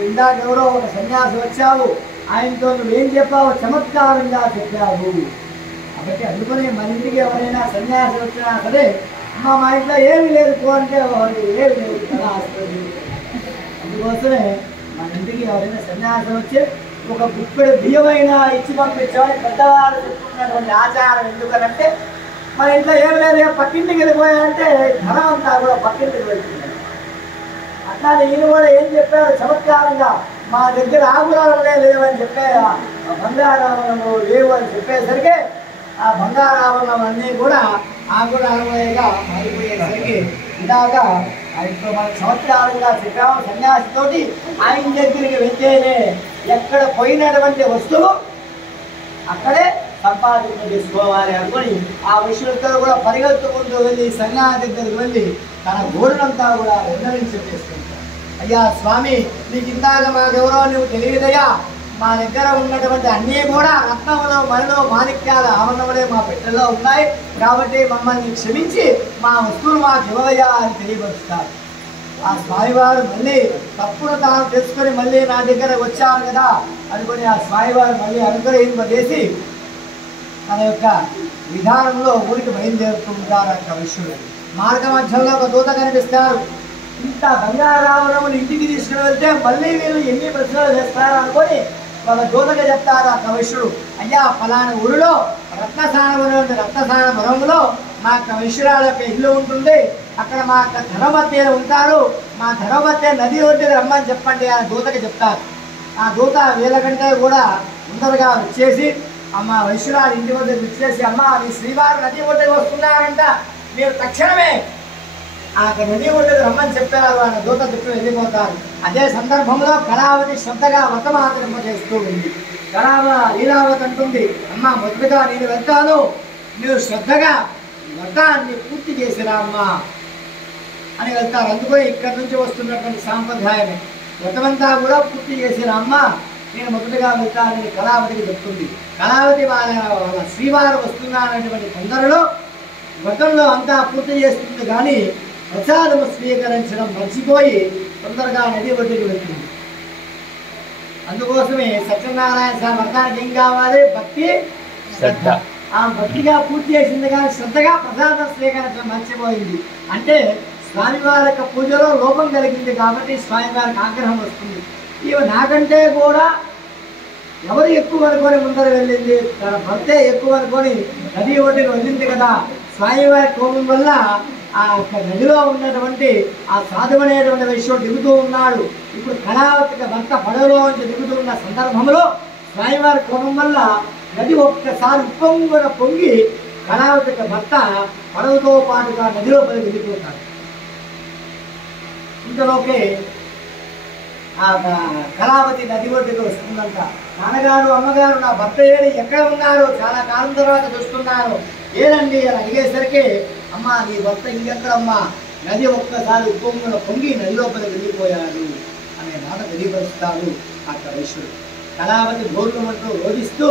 ఇందాక ఎవరో ఒక సన్యాసి వచ్చావు, ఆయనతో నువ్వేం చెప్పావు, చమత్కారంగా చెప్పావు. కాబట్టి అందుకని మన ఇంటికి ఎవరైనా సన్యాసి వచ్చినా సరే, అమ్మ మా ఇంట్లో ఏమీ లేదు పో అంటే ఏమి లేదు కదా వస్తుంది. అందుకోసమే మన ఇంటికి ఎవరైనా సన్యాసి వచ్చి ఒక గుప్పెడు బియ్యమైనా ఇచ్చి పంపించామని పెద్దవాళ్ళు చెప్పుకున్నటువంటి ఆచారం. ఎందుకనంటే మన ఇంట్లో ఏమి లేదు, పక్కింటికి వెళ్ళిపోయాయంటే ధనం అంతా కూడా పక్కింటికి వెళ్తుంది. అట్లానే ఈయన కూడా ఏం చెప్పారు, చమత్కారంగా మా దగ్గర ఆకురాలనే లేవని చెప్పే, బంగారావరణము లేవు అని చెప్పేసరికి ఆ బంగారావరణం అన్నీ కూడా ఆకురాలగా మారిపోయేసరికి ఇలాగా ఆయనతో మనం చమత్కారంగా చెప్పాము. సన్యాసితోటి ఆయన దగ్గరికి వెళ్తేనే ఎక్కడ పోయినటువంటి వస్తువు అక్కడే సంపాదింప చేసుకోవాలి అనుకొని ఆ విషయంతో కూడా పరిగెత్తుకుంటూ వెళ్ళి సన్యాసి దగ్గరికి వెళ్ళి తన గోడునంతా కూడా నిర్ణయించేసుకుంటాడు. అయ్యా స్వామి, నీకు ఇందాక మాకెవరో నువ్వు తెలియదయ్యా, మా దగ్గర ఉన్నటువంటి అన్నీ కూడా రత్నములు, మనులు, మాణిక్యాల ఆభరణములే మా పెట్టెల్లో ఉన్నాయి, కాబట్టి మమ్మల్ని క్షమించి మా వస్తువులు మాకు ఇవ్వవయ్యా అని తెలియపరుస్తారు. ఆ స్వామివారు మళ్ళీ తప్పును తాను తెలుసుకొని మళ్ళీ నా దగ్గర వచ్చారు కదా అనుకుని ఆ స్వామివారు మళ్ళీ అనుగ్రహింపజేసి తన యొక్క విధానంలో ఊరికి బయలుదేరుతూ ఉంటారు. ఆ విషయంలో మార్గ మధ్యంలో ఒక దూత కనిపిస్తారు. ఇంత బంగారావరములు ఇంటికి తీసుకుని వెళ్తే మళ్ళీ వీళ్ళు ఎన్ని ప్రశ్నలు చేస్తారు అనుకొని వాళ్ళ దూతగా చెప్తారు ఆ కవిష్యుడు, అయ్యా ఫలానా ఊరిలో రత్నసాన వనంలో మా కవిష్యురాల యొక్క ఇల్లు ఉంటుంది, అక్కడ మా ధర్మభర్త ఉంటారు, మా ధర్మభర్త నది ఒడ్డుకు రమ్మని చెప్పండి అని దూతకి చెప్తారు. ఆ దూత వీళ్ళకంటే కూడా ముందరగా వచ్చేసి అమ్మ వైశ్యురాలు ఇంటి వద్దకు వచ్చేసి, అమ్మ మీ శ్రీవారు నది ఒడ్డుకు వస్తున్నారంట, మీరు తక్షణమే ఆ నది ఒడ్డుకు రమ్మని చెప్పారు అని దూత చెప్పి వెళ్ళిపోతారు. అదే సందర్భంలో కళావతి శ్రద్ధగా వ్రతం ఆచరింపజేస్తూ ఉంది. లీలావతి అంటుంది, అమ్మ మొదటగా నేను వెళ్తాను, మీరు శ్రద్ధగా వ్రతాన్ని పూర్తి చేసిరా అమ్మా అని వెళ్తారు. అందుకని ఇక్కడి నుంచి వస్తున్నటువంటి సాంప్రదాయమే, వ్రతమంతా కూడా పూర్తి చేసిరా అమ్మ, నేను మొదటగా వెళ్తానని కళావతికి చెప్తుంది. కళావతి వాళ్ళ శ్రీవారు వస్తున్నారనేటువంటి తొందరలో వ్రతంలో అంతా పూర్తి చేస్తుంది, కానీ ప్రసాదము స్వీకరించడం మర్చిపోయి తొందరగా నది ఒడ్డుకి వెళ్తుంది. అందుకోసమే సత్యనారాయణ స్వామి వ్రతానికి ఏం కావాలి? భక్తి, శ్రద్ధ. ఆ భక్తిగా పూర్తి చేసింది కానీ శ్రద్ధగా ప్రసాదం స్వీకరించడం మర్చిపోయింది. అంటే స్వామివారి యొక్క పూజలో లోపం కలిగింది కాబట్టి స్వామివారికి ఆగ్రహం వస్తుంది. ఇవి నాకంటే కూడా ఎవరు ఎక్కువ అనుకొని ముందర వెళ్ళింది, తన భర్తే ఎక్కువ అనుకొని నది ఒడ్డుకి వెళ్ళింది కదా. స్వామివారి కోపం వల్ల ఆ నదిలో ఉన్నటువంటి ఆ సాధువనేటువంటి విషయం దిగుతూ ఉన్నాడు. ఇప్పుడు కళావతికి భర్త పడవలో నుంచి దిగుతూ ఉన్న సందర్భంలో స్వామివారి కోపం వల్ల నది ఒక్కసారి ఉప్పొంగున పొంగి కళావతికి భర్త పడవతో పాటుగా నదిలో పడి వెళ్ళిపోతాడు. ఇంతలోకే ఆ కళావతి నది ఒడ్డుకు వస్తుందంట. నాన్నగారు, అమ్మగారు, నా భర్త ఏడి ఎక్కడ ఉన్నారు? చాలా కాలం తర్వాత చూస్తున్నాను. ఏనండి అని అడిగేసరికి, అమ్మ నీ భర్త ఇంకెక్కడమ్మా, నది ఒక్కసారి ఉప్పొంగున పొంగి నది లోపల వెళ్ళిపోయాడు అనే మాట తెలియపరుస్తాడు అక్కడ వైశ్యుడు. కళావతి గోర్లమంటూ రోధిస్తూ,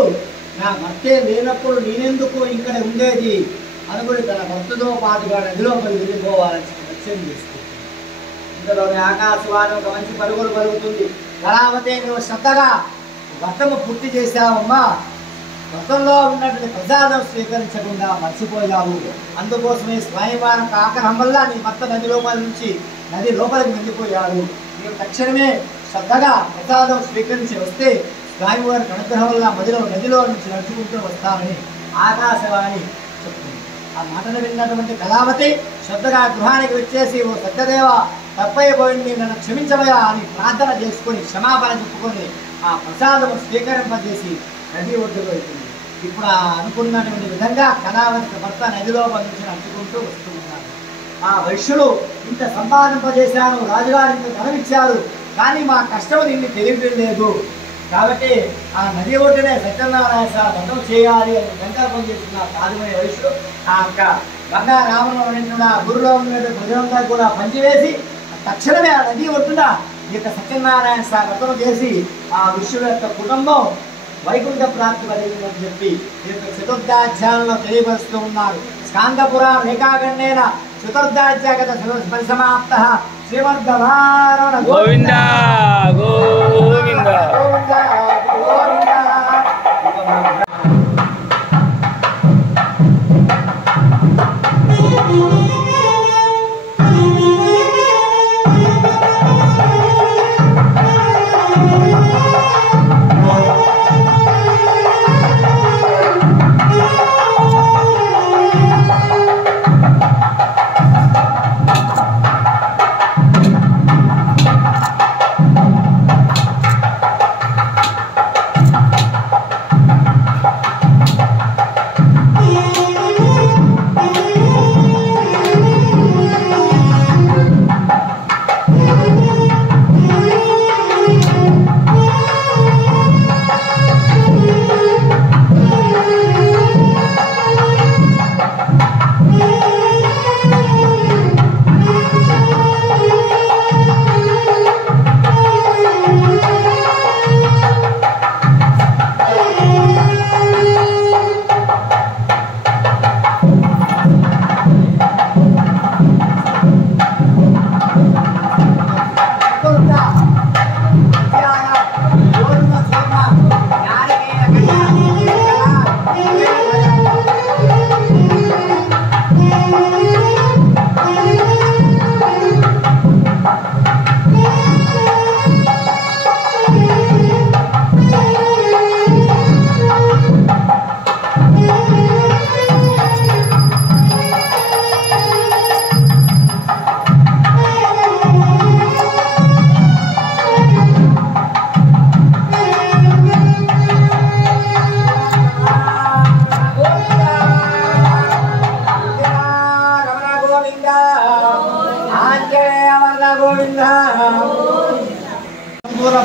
నా భర్తే లేనప్పుడు నేనెందుకు ఇక్కడ ఉండేది అనుకుని తన భర్తతో పాటుగా నది లోపల వెళ్ళిపోవాలని లక్ష్యం చేస్తుంది. ఇందులోని ఆకాశవాణి ఒక మంచి పరుగులు పరుగుతుంది. కళావతి నువ్వు శ్రద్ధగా వ్రతము పూర్తి చేశావమ్మా, వ్రతంలో ఉన్నటువంటి ప్రసాదం స్వీకరించకుండా మర్చిపోయావు. అందుకోసమే స్వయంవారం ఆగ్రహం వల్ల నీ భర్త నది లోపల నుంచి నది లోపలికి వెళ్ళిపోయాడు. నీవు తక్షణమే శ్రద్ధగా ప్రసాదం స్వీకరించి వస్తే స్వామివారి అనుగ్రహం వల్ల నదిలో నుంచి నడుచుకుంటూ వస్తామని ఆకాశవాణి చెప్తుంది. ఆ మాటలు విన్నటువంటి కళావతి శ్రద్ధగా గృహానికి వచ్చేసి, ఓ సత్యదేవ తప్పైపోయింది, నన్ను క్షమించవయా అని ప్రార్థన చేసుకొని క్షమాపణ చెప్పుకొని ఆ ప్రసాదం స్వీకరింపజేసి నది ఒడ్డుకు వెళ్తుంది. ఇప్పుడు అనుకున్నటువంటి విధంగా కళావతి భర్త నదిలో నుంచి నడుచుకుంటూ వస్తూ ఉన్నారు. ఆ వైశ్యుడు, ఇంత సంపాదింపజేశాను, రాజుగారు ఇంత ధనం ఇచ్చారు, కానీ మా కష్టం నిన్ను తెలియలేదు కాబట్టి ఆ నది ఒడ్డునే సత్యనారాయణ స్వామి వ్రతం చేయాలి అని సంకల్పం చేస్తున్న సాధుమయ్య వైశ్యుడు ఆ యొక్క గంగా రామలో గురులో ఉన్న ప్రజలంతా కూడా పంచివేసి తక్షణమే ఆ నది ఒడ్డున ఈ యొక్క సత్యనారాయణ స్వామి వ్రతం చేసి ఆ విష్ణువు యొక్క కుటుంబం వైకుంఠ ప్రాప్తి కలిగిందని చెప్పి ఈ యొక్క చతుర్థాధ్యాయంలో తెలియపరుస్తూ ఉన్నారు. స్కాందపురాణ రేఖాగండేన చతుర్థాధ్యాగత పరిసమాప్త శ్రీమద్భారణ గోవింద గోవింద.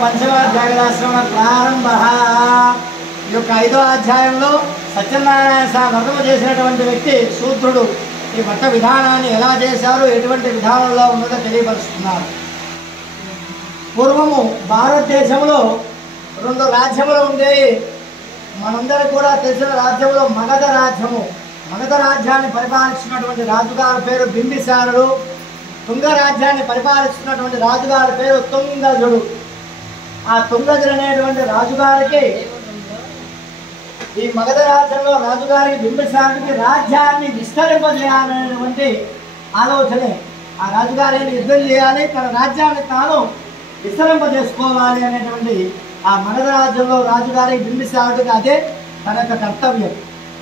పంచమాధ్యాయాశ్రమ ప్రారంభ. ఈ యొక్క 5వ అధ్యాయంలో సత్యనారాయణ స్వామి వ్రతం చేసినటువంటి వ్యక్తి శూద్రుడు ఈ వ్రత విధానాన్ని ఎలా చేశారు, ఎటువంటి విధానంలో ఉన్నదో తెలియపరుస్తున్నారు. పూర్వము భారతదేశంలో రెండు రాజ్యములు ఉండేవి. మనందరూ కూడా తెలిసిన రాజ్యంలో మగధ రాజ్యము. మగధ రాజ్యాన్ని పరిపాలించినటువంటి రాజుగారి పేరు బింబిసారుడు. తుంగ రాజ్యాన్ని పరిపాలిస్తున్నటువంటి రాజుగారి పేరు తుంగజుడు. ఆ తుంగజుడు అనేటువంటి రాజుగారికి, ఈ మగధ రాజ్యంలో రాజుగారికి బింబిసారుడికి రాజ్యాన్ని విస్తరింపజేయాలనేటువంటి ఆలోచనే. ఆ రాజుగారిని యుద్ధం చేయాలి, తన రాజ్యాన్ని తాను విస్తరింపజేసుకోవాలి అనేటువంటి ఆ మగధ రాజ్యంలో రాజుగారికి బింబిసారుడికి అదే తన యొక్క కర్తవ్యం.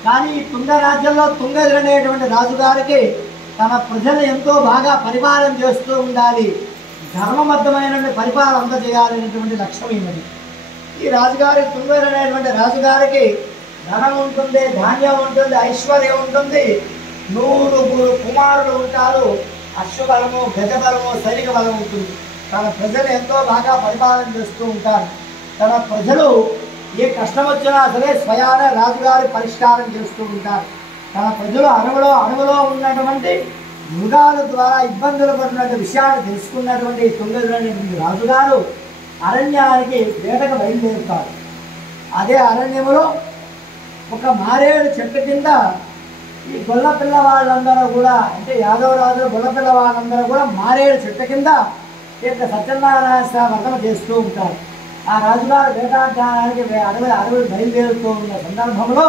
కానీ ఈ తుంగ రాజ్యంలో తుంగజుడు అనేటువంటి రాజుగారికి తన ప్రజలు ఎంతో బాగా పరిపాలన చేస్తూ ఉండాలి, ధర్మబద్ధమైనటువంటి పరిపాలన అందజేయాలనేటువంటి లక్ష్యం ఏమిటి. ఈ రాజుగారి తుంగజుడు అనేటువంటి రాజుగారికి ధనం ఉంటుంది, ధాన్యం ఉంటుంది, ఐశ్వర్యం ఉంటుంది, 100 కుమారులు ఉంటారు, అశ్వబలము, గజబలము, సైనిక బలం ఉంటుంది. తన ప్రజలు ఎంతో బాగా పరిపాలన చేస్తూ ఉంటారు. తన ప్రజలు ఏ కష్టం వచ్చినా సరే స్వయాన రాజుగారి పరిష్కారం చేస్తూ ఉంటారు. తన ప్రజలు అడవులో ఉన్నటువంటి మృగాల ద్వారా ఇబ్బందులు పడినటువంటి విషయాన్ని తెలుసుకున్నటువంటి తుంగజుడు రాజుగారు అరణ్యానికి వేటకు బయలుదేరుతారు. అదే అరణ్యములో ఒక మారేడు చెట్టు కింద ఈ గొల్ల పిల్లవాళ్ళందరూ కూడా, అంటే యాదవ రాజులు గొల్ల పిల్లవాళ్ళందరూ కూడా మారేడు చెట్టు కింద ఇక్కడ సత్యనారాయణ స్వామి వ్రతం చేస్తూ ఉంటారు. ఆ రాజుగారు వేటాడడానికి అడవి బయలుదేరుతూ ఉన్న సందర్భంలో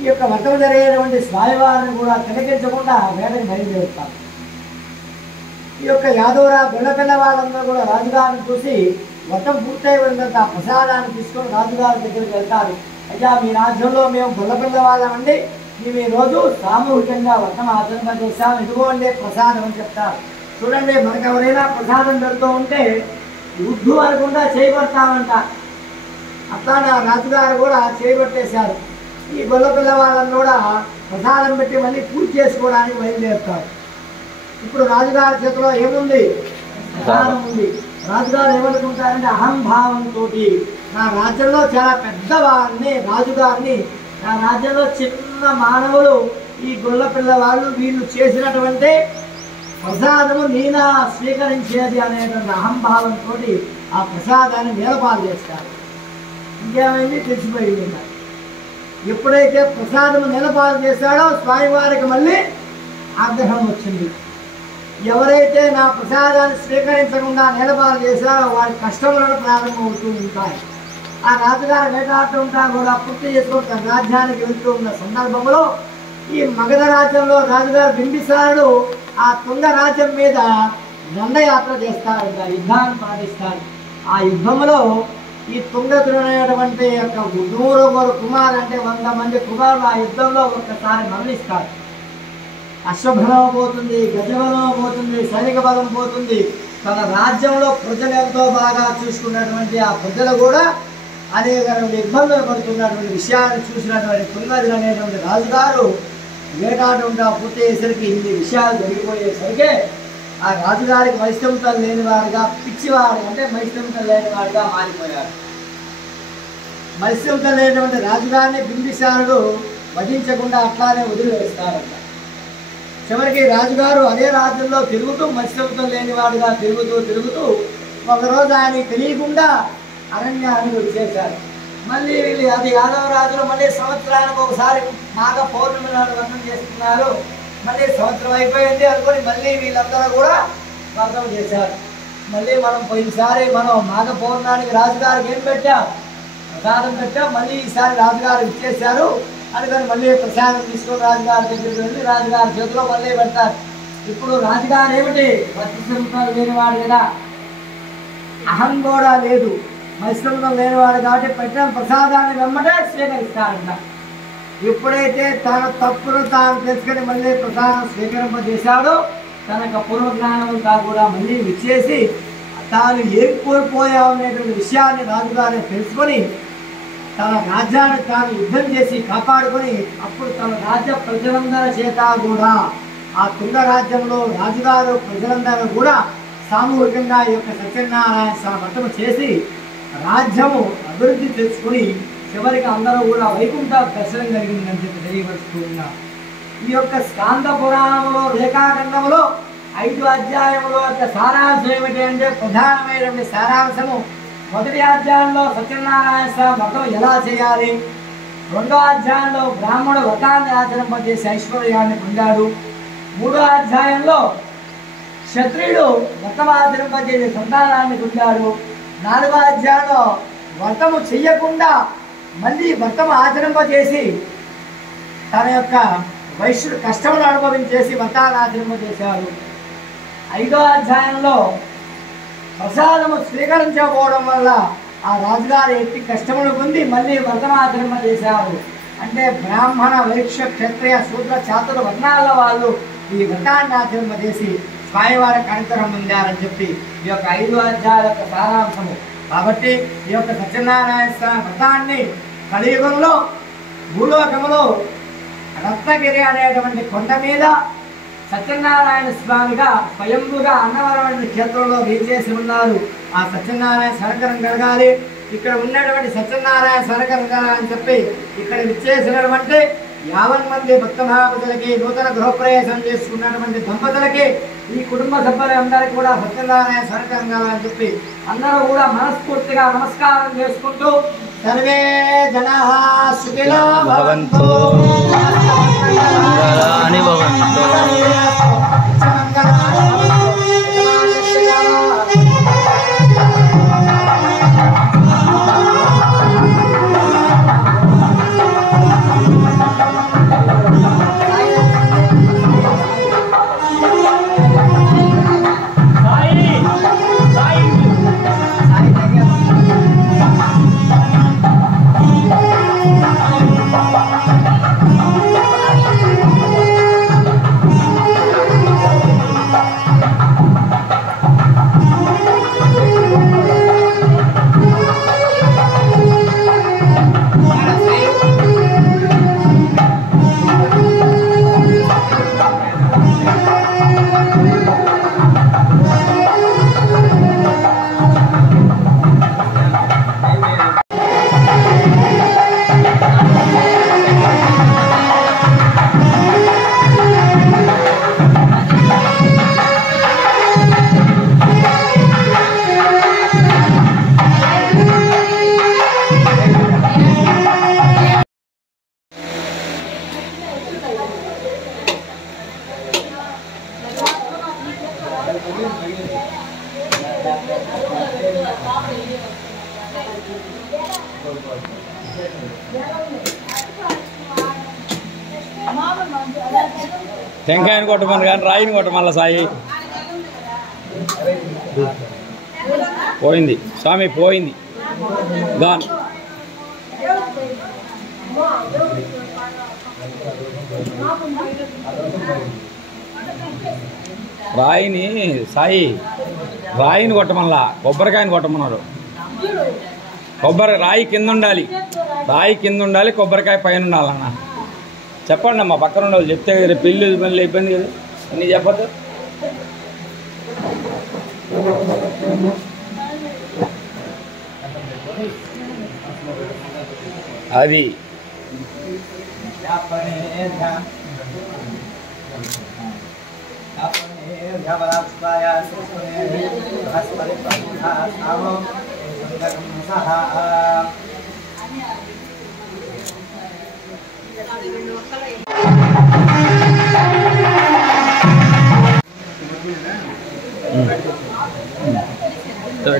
ఈ యొక్క వ్రతం జరిగేటువంటి స్వామివారిని కూడా తిలకించకుండా వేటకి బయలుదేరుతారు. ఈ యొక్క యాదవరా గొల్లపిల్ల వాళ్ళందరూ కూడా రాజుగారిని చూసి వ్రతం పూర్తయిపోయినంత ఆ ప్రసాదాన్ని తీసుకొని రాజుగారి దగ్గరికి వెళ్తారు. అయ్యా, మీ రాజ్యంలో మేము గొల్లపిల్ల వాళ్ళమండి, మేము ఈరోజు సామూహికంగా వ్రతం ఆచరణ చేశాము, ఇదిగోండి ప్రసాదం అని చెప్తారు. చూడండి, మనకు ఎవరైనా ప్రసాదం పెడుతూ ఉంటే ఉద్దు అనుకుంటా చేయబడతామంట. అట్లానే ఆ రాజుగారు కూడా చేయబట్టేశారు. ఈ గొల్లపిల్ల వాళ్ళని కూడా ప్రసాదం పెట్టి మళ్ళీ పూజ చేసుకోవడానికి బయలుదేరుతారు. ఇప్పుడు రాజుగారి చేతిలో ఏముంది? ప్రసాదం ఉంది. రాజుగారు ఏమనుకుంటారంటే అహంభావంతో నా రాజ్యంలో చాలా పెద్దవాడిని, రాజుగారిని, నా రాజ్యంలో చిన్న మానవులు ఈ గొల్లపిల్ల వాళ్ళు, వీళ్ళు చేసినటువంటి ప్రసాదము నేనా స్వీకరించేది అనేటువంటి అహంభావంతో ఆ ప్రసాదాన్ని నేలపాలు చేస్తారు. ఇంకేమైంది? తెలిసిపోయింది. ఎప్పుడైతే ప్రసాదము నేలపాలు చేశాడో స్వామివారికి మళ్ళీ ఆగ్రహం వచ్చింది. ఎవరైతే నా ప్రసాదాన్ని స్వీకరించకుండా నేలపాలు చేశారో వారి కష్టములను ప్రారంభమవుతూ ఉంటాయి. ఆ రాజుగారు వేటాడుతూ ఉంటా కూడా పూర్తి చేసుకుని తన రాజ్యానికి వెళ్తూ ఉన్న సందర్భంలో ఈ మగధ రాజ్యంలో రాజుగారు బింబిసారుడు ఆ తుంగ రాజ్యం మీద దండయాత్ర చేస్తారు, యుద్ధాన్ని పాటిస్తారు. ఆ యుద్ధంలో ఈ తుంగజుడు అనేటువంటి యొక్క 100 కుమారులు, అంటే 100 మంది కుమారులు ఆ యుద్ధంలో ఒక్కసారి మరణిస్తారు. అశ్వబలం పోతుంది, గజబలం పోతుంది, సైనిక బలం పోతుంది. తన రాజ్యంలో ప్రజలు ఎంతో బాగా చూసుకున్నటువంటి ఆ ప్రజలు కూడా అనేక ఇబ్బందులు పడుతున్నటువంటి విషయాన్ని చూసినటువంటి తుంగజుడు అనేటువంటి రాజుగారు వేటాడుంటా పూర్తి అయ్యేసరికి ఇన్ని విషయాలు జరిగిపోయేసరికి ఆ రాజుగారికి వైష్ణవతలు లేనివాడుగా, పిచ్చివాడు అంటే వైష్ణవతలు లేనివాడుగా మారిపోయాడు. వైష్ణవతలు లేనటువంటి రాజుగారిని బింబిసారుడు వధించకుండా అట్లానే వదిలివేస్తారంట. చివరికి రాజుగారు అదే రాజ్యంలో తిరుగుతూ వైష్ణవతలు లేనివాడుగా తిరుగుతూ ఒకరోజు ఆయన తెలియకుండా అరణ్యాన్ని వచ్చేశారు. మళ్ళీ వీళ్ళు అది యాదవ రాజులు మళ్ళీ సంవత్సరానికి ఒకసారి మాఘ పౌర్ణమి నాడు వ్రతం చేస్తున్నారు. మళ్ళీ సంవత్సరం అయిపోయింది అనుకొని మళ్ళీ వీళ్ళందరూ కూడా వ్రతం చేశారు. మళ్ళీ మనం పోయినసారి మాఘ పౌర్ణానికి రాజుగారికి ఏం పెట్టాం? ప్రసాదం పెట్టాం. మళ్ళీ ఈసారి రాజుగారు ఇచ్చేశారు అనుకొని మళ్ళీ ప్రసాదం తీసుకొని రాజుగారి దగ్గరికి వెళ్ళి రాజుగారి చేతిలో మళ్ళీ పెడతారు. ఇప్పుడు రాజుగారు ఏమిటి? ప్రతిష్ఠితాలు లేనివాడు కదా, అహం కూడా లేదు, వైష్ణవం లేనివాడు కాబట్టి పెట్టిన ప్రసాదాన్ని వెంబడే స్వీకరిస్తారంట. ఎప్పుడైతే తన తప్పును తాను తెలుసుకొని మళ్ళీ ప్రసాదం స్వీకరింపజేశాడో తనకు పూర్వజ్ఞానంతా కూడా మళ్ళీ విచ్చేసి తాను ఏం కోల్పోయామనేటువంటి విషయాన్ని రాజుగారిని తెలుసుకొని తన రాజ్యాన్ని తాను యుద్ధం చేసి కాపాడుకొని అప్పుడు తన రాజ్య ప్రజలందరి చేత కూడా ఆ తుంగ రాజ్యంలో రాజుగారు ప్రజలందరూ కూడా సామూహికంగా ఈ యొక్క సత్యనారాయణ స్వామి వ్రతం చేసి రాజ్యము అభివృద్ధి తెచ్చుకుని చివరికి అందరూ కూడా వైకుంఠ దర్శనం కలిగిందని చెప్పి తెలియపరుస్తూ ఉన్నారు. ఈ యొక్క స్కాంద పురాణంలో రేఖాఖండంలో 5 అధ్యాయముల యొక్క సారాంశం ఏమిటి అంటే ప్రధానమైనటువంటి సారాంశము మొదటి అధ్యాయంలో సత్యనారాయణ స్వామి వ్రతం ఎలా చేయాలి, రెండో అధ్యాయంలో బ్రాహ్మణ వ్రతాన్ని ఆచరింపజేసి ఐశ్వర్యాన్ని పొందాడు, మూడో అధ్యాయంలో క్షత్రియుడు వ్రతం ఆచరింపజేసి సంతానాన్ని పొందాడు, నాలుగో అధ్యాయంలో వ్రతము చెయ్యకుండా మళ్ళీ వ్రతం ఆచరింపజేసి తన యొక్క వైశ్యుడు కష్టములు అనుభవించేసి వ్రతాన్ని ఆచరింపజేశాడు, ఐదో అధ్యాయంలో ప్రసాదము స్వీకరించకపోవడం వల్ల ఆ రాజుగారు ఎట్టి కష్టములు పొంది మళ్ళీ వ్రతమాచరణ చేశారు. అంటే బ్రాహ్మణ వైశ్య క్షత్రియ శూద్ర చాతుర వర్ణాల వాళ్ళు ఈ వ్రతాన్ని ఆచరణ చేసి స్వామివారి కనికరం పొందారని చెప్పి ఈ యొక్క 5 అధ్యాయాల యొక్క సారాంశము. కాబట్టి ఈ యొక్క సత్యనారాయణ స్వామి వ్రతాన్ని కలియుగంలో భూలోకములో రత్నగిరి అనేటువంటి కొండ మీద సత్యనారాయణ స్వామిగా స్వయంభుగా అన్నవరం క్షేత్రంలో వేచేసి ఉన్నారు. ఆ సత్యనారాయణ సరకరం కలగాలి, ఇక్కడ ఉన్నటువంటి సత్యనారాయణ సరకరం కలగాలని చెప్పి ఇక్కడ విచ్చేసినటువంటి 50 మంది భక్త మహాభక్తులకి, నూతన గృహప్రవేశం చేసుకున్నటువంటి దంపతులకి, ఈ కుటుంబ సభ్యులందరికీ కూడా సత్యనారాయణ సరకరం కలగాలని చెప్పి అందరూ కూడా మనస్ఫూర్తిగా నమస్కారం చేసుకుంటూ సర్వే జనాః సుఖినో భవంతు మంగళాని భవంతు. టెంకాయని కొట్టమని కానీ రాయిని కొట్టమల్ల సాయి. పోయింది స్వామి, పోయింది గాన్. రాయిని సాయి, రాయిని కొట్టమల్లా, కొబ్బరికాయని కొట్టమన్నారు. రాయి కింద ఉండాలి, రాయి కింద ఉండాలి, కొబ్బరికాయ పైన ఉండాలన్న. చెప్పండి అమ్మా, పక్కన ఉండాలి. చెప్తే రేపు పెళ్ళి పనులు ఇబ్బంది కదా, అన్నీ చెప్పద్దు. అది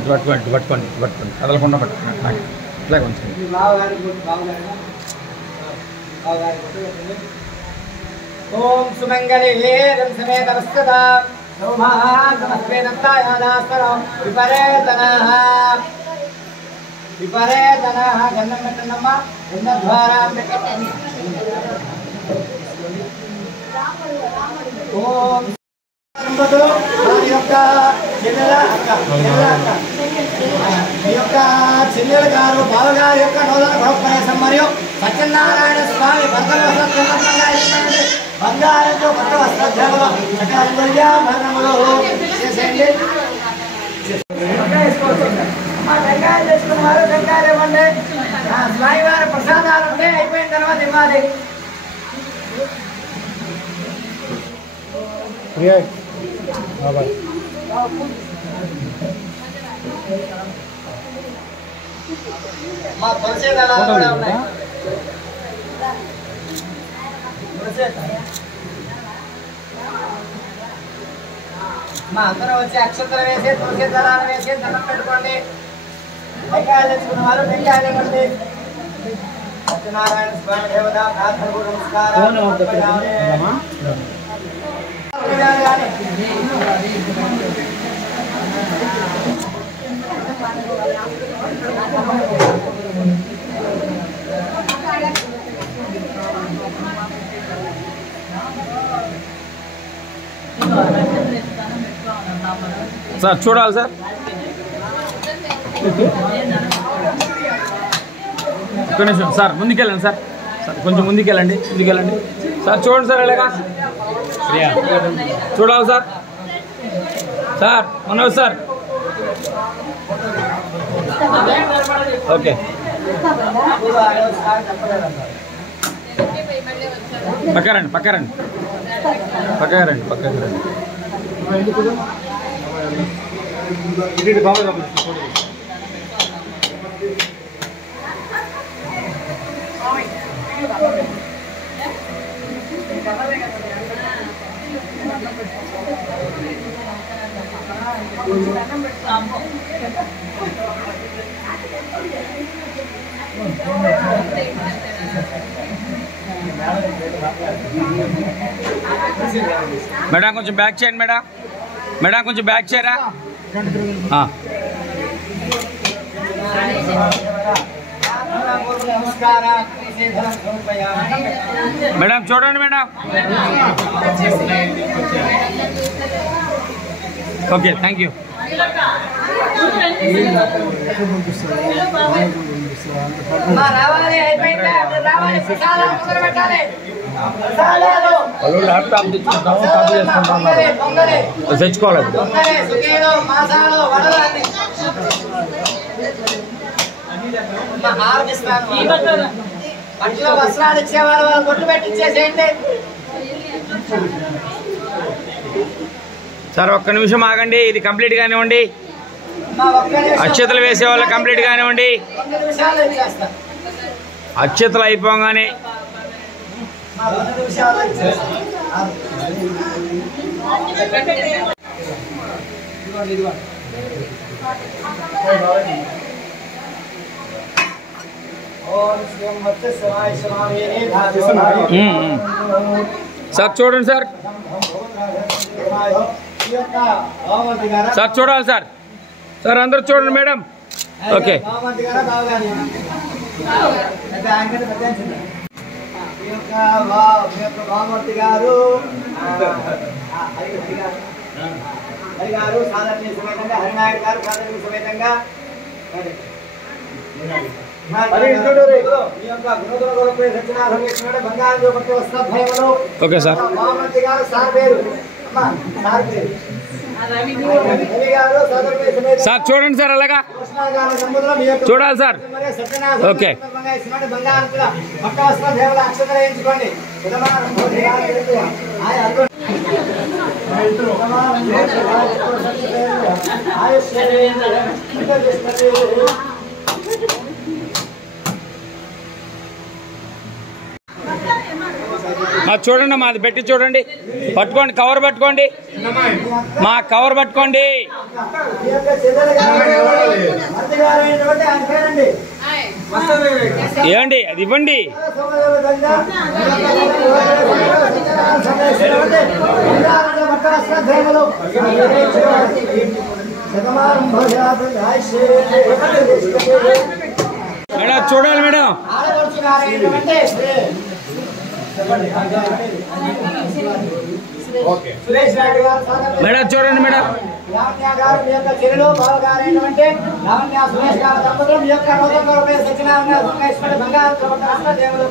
పట్టుకోండి కదలకుండా పట్టుకోండి. ఇట్లా కొంచెం ఓం సుమంగళే సమేత వస్తదా సౌభాగమస్వేదంతాయాదాస్తరం విపరేతనః గంధం పెట్టండమ్మ, గంధద్వారాం పెట్టండి. ఓం ఈ యొక్క చెల్లెల గారు బావగారి యొక్క నూతన గృహప్రవేశం మరియు సత్యనారాయణ స్వామి బంగారంతో కొత్త వస్త్రములు చేసేయండి. టెంకాయలు తెచ్చుకున్నారు, టెంకాయలు ఇవ్వండి. స్వామివారి ప్రసాదాలు ఉంటే అయిపోయిన తర్వాత ఇవ్వాలి. మా తులసి దళాలు కూడా ఉన్నాయి. మా అందరం వచ్చి అక్షంతలు వేసి తులసి దళాలు వేసి దండం పెట్టుకోండి. టెంకాయలు తెచ్చుకున్న వారు టెంకాయలు ఇవ్వండి. సత్యనారాయణ స్వామి దేవత ప్రార్థన నమస్కారం. సార్ చూడాలి సార్. ఒక్క నిమిషం సార్, ముందుకెళ్ళండి సార్. సార్ కొంచెం ముందుకెళ్ళండి సార్. చూడండి సార్, ఎలాగా చూడాలి sir. Sir Manoj sir, okay. పక్కరండి. మేడం కొంచెం బ్యాక్ చేయండి మేడం కొంచెం బ్యాక్ చేయరా. మేడం చూడండి మేడం. Okay, thank you. వాళ్ళు ల్యాప్టాప్ తెచ్చుకోవాలి. పట్టులో వస్త్రాలు ఇచ్చేవాళ్ళు వాళ్ళు కొట్టు పెట్టించేసేయండి. సార్ ఒక్క నిమిషం ఆగండి, ఇది కంప్లీట్ కానివ్వండి. అక్షతలు వేసే వాళ్ళు కంప్లీట్ కానివ్వండి. అక్షతలు అయిపోగానే సార్ చూడండి సార్. సార్ చూడాలి సార్. సార్ అందరూ చూడండి మేడం. ఓకే. బామూర్తి గారు సాధారణ సమేతంగా హరినాయుడు గారు సాధారణ సమేతంగా ఓకే సార్. బామూర్తి గారు సార్ పేరు సార్ చూడండి సార్, అలాగా చూడాలి సార్. ఓకే. చూడండి, మాది పెట్టి చూడండి. పట్టుకోండి, కవర్ పట్టుకోండి. మా కవర్ పట్టుకోండి. ఏమండి అది ఇవ్వండి. మేడం చూడాలి మేడం. మేడం చూడండి మేడం. లావణ్య గారు మీ యొక్క చెల్లెలు బావ గారు ఏంటంటే లావణ్య సురేష్ గారు దంపతులు మీ యొక్క నూతన రూపాయ సత్యనారాయణ సంగేశ్వరి బంగారు చోట దేవుడు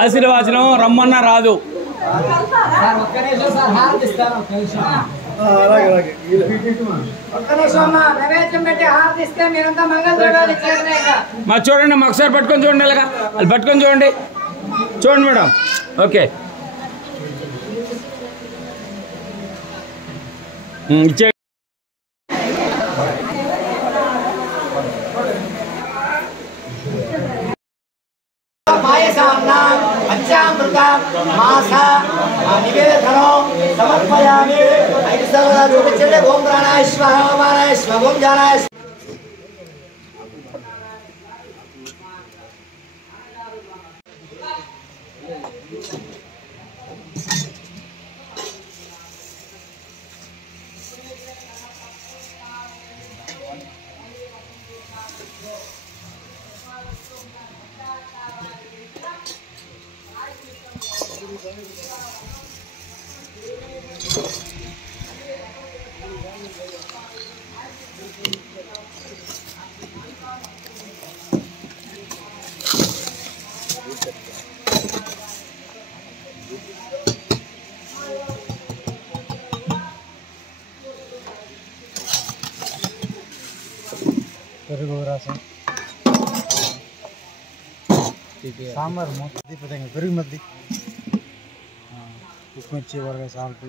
ఆశీర్వాచనం రమ్మన్నా రాదు. ఒక్క నిమిషం సార్, హారతిస్తాను. ఒక్క నిమిషం అమ్మా, నైవేద్యం పెట్టి హారతిస్తే మీరంతా మంగళ ద్రవ్యాలు ఇచ్చేది. మా చూడండి, మా ఒకసారి పట్టుకొని చూడండి. అలాగా వాళ్ళు పట్టుకొని చూడండి. చూడండి మేడం. ఓకే. ఇచ్చే పాయసాన్నాం పంచామృత మాస నివేదనం సమర్పయామి. ఐదు సర్వదా చూపించండి. ఓం ప్రాణాయ స్వాహ, ఓం అపానాయ స్వాహ, ఓం జ్ఞానాయ స్వాహ. పెరుగు రసం సాంబార్ మధ్య పెరుగు మధ్య ఉప్పు మిర్చి వరగా సాల్ట్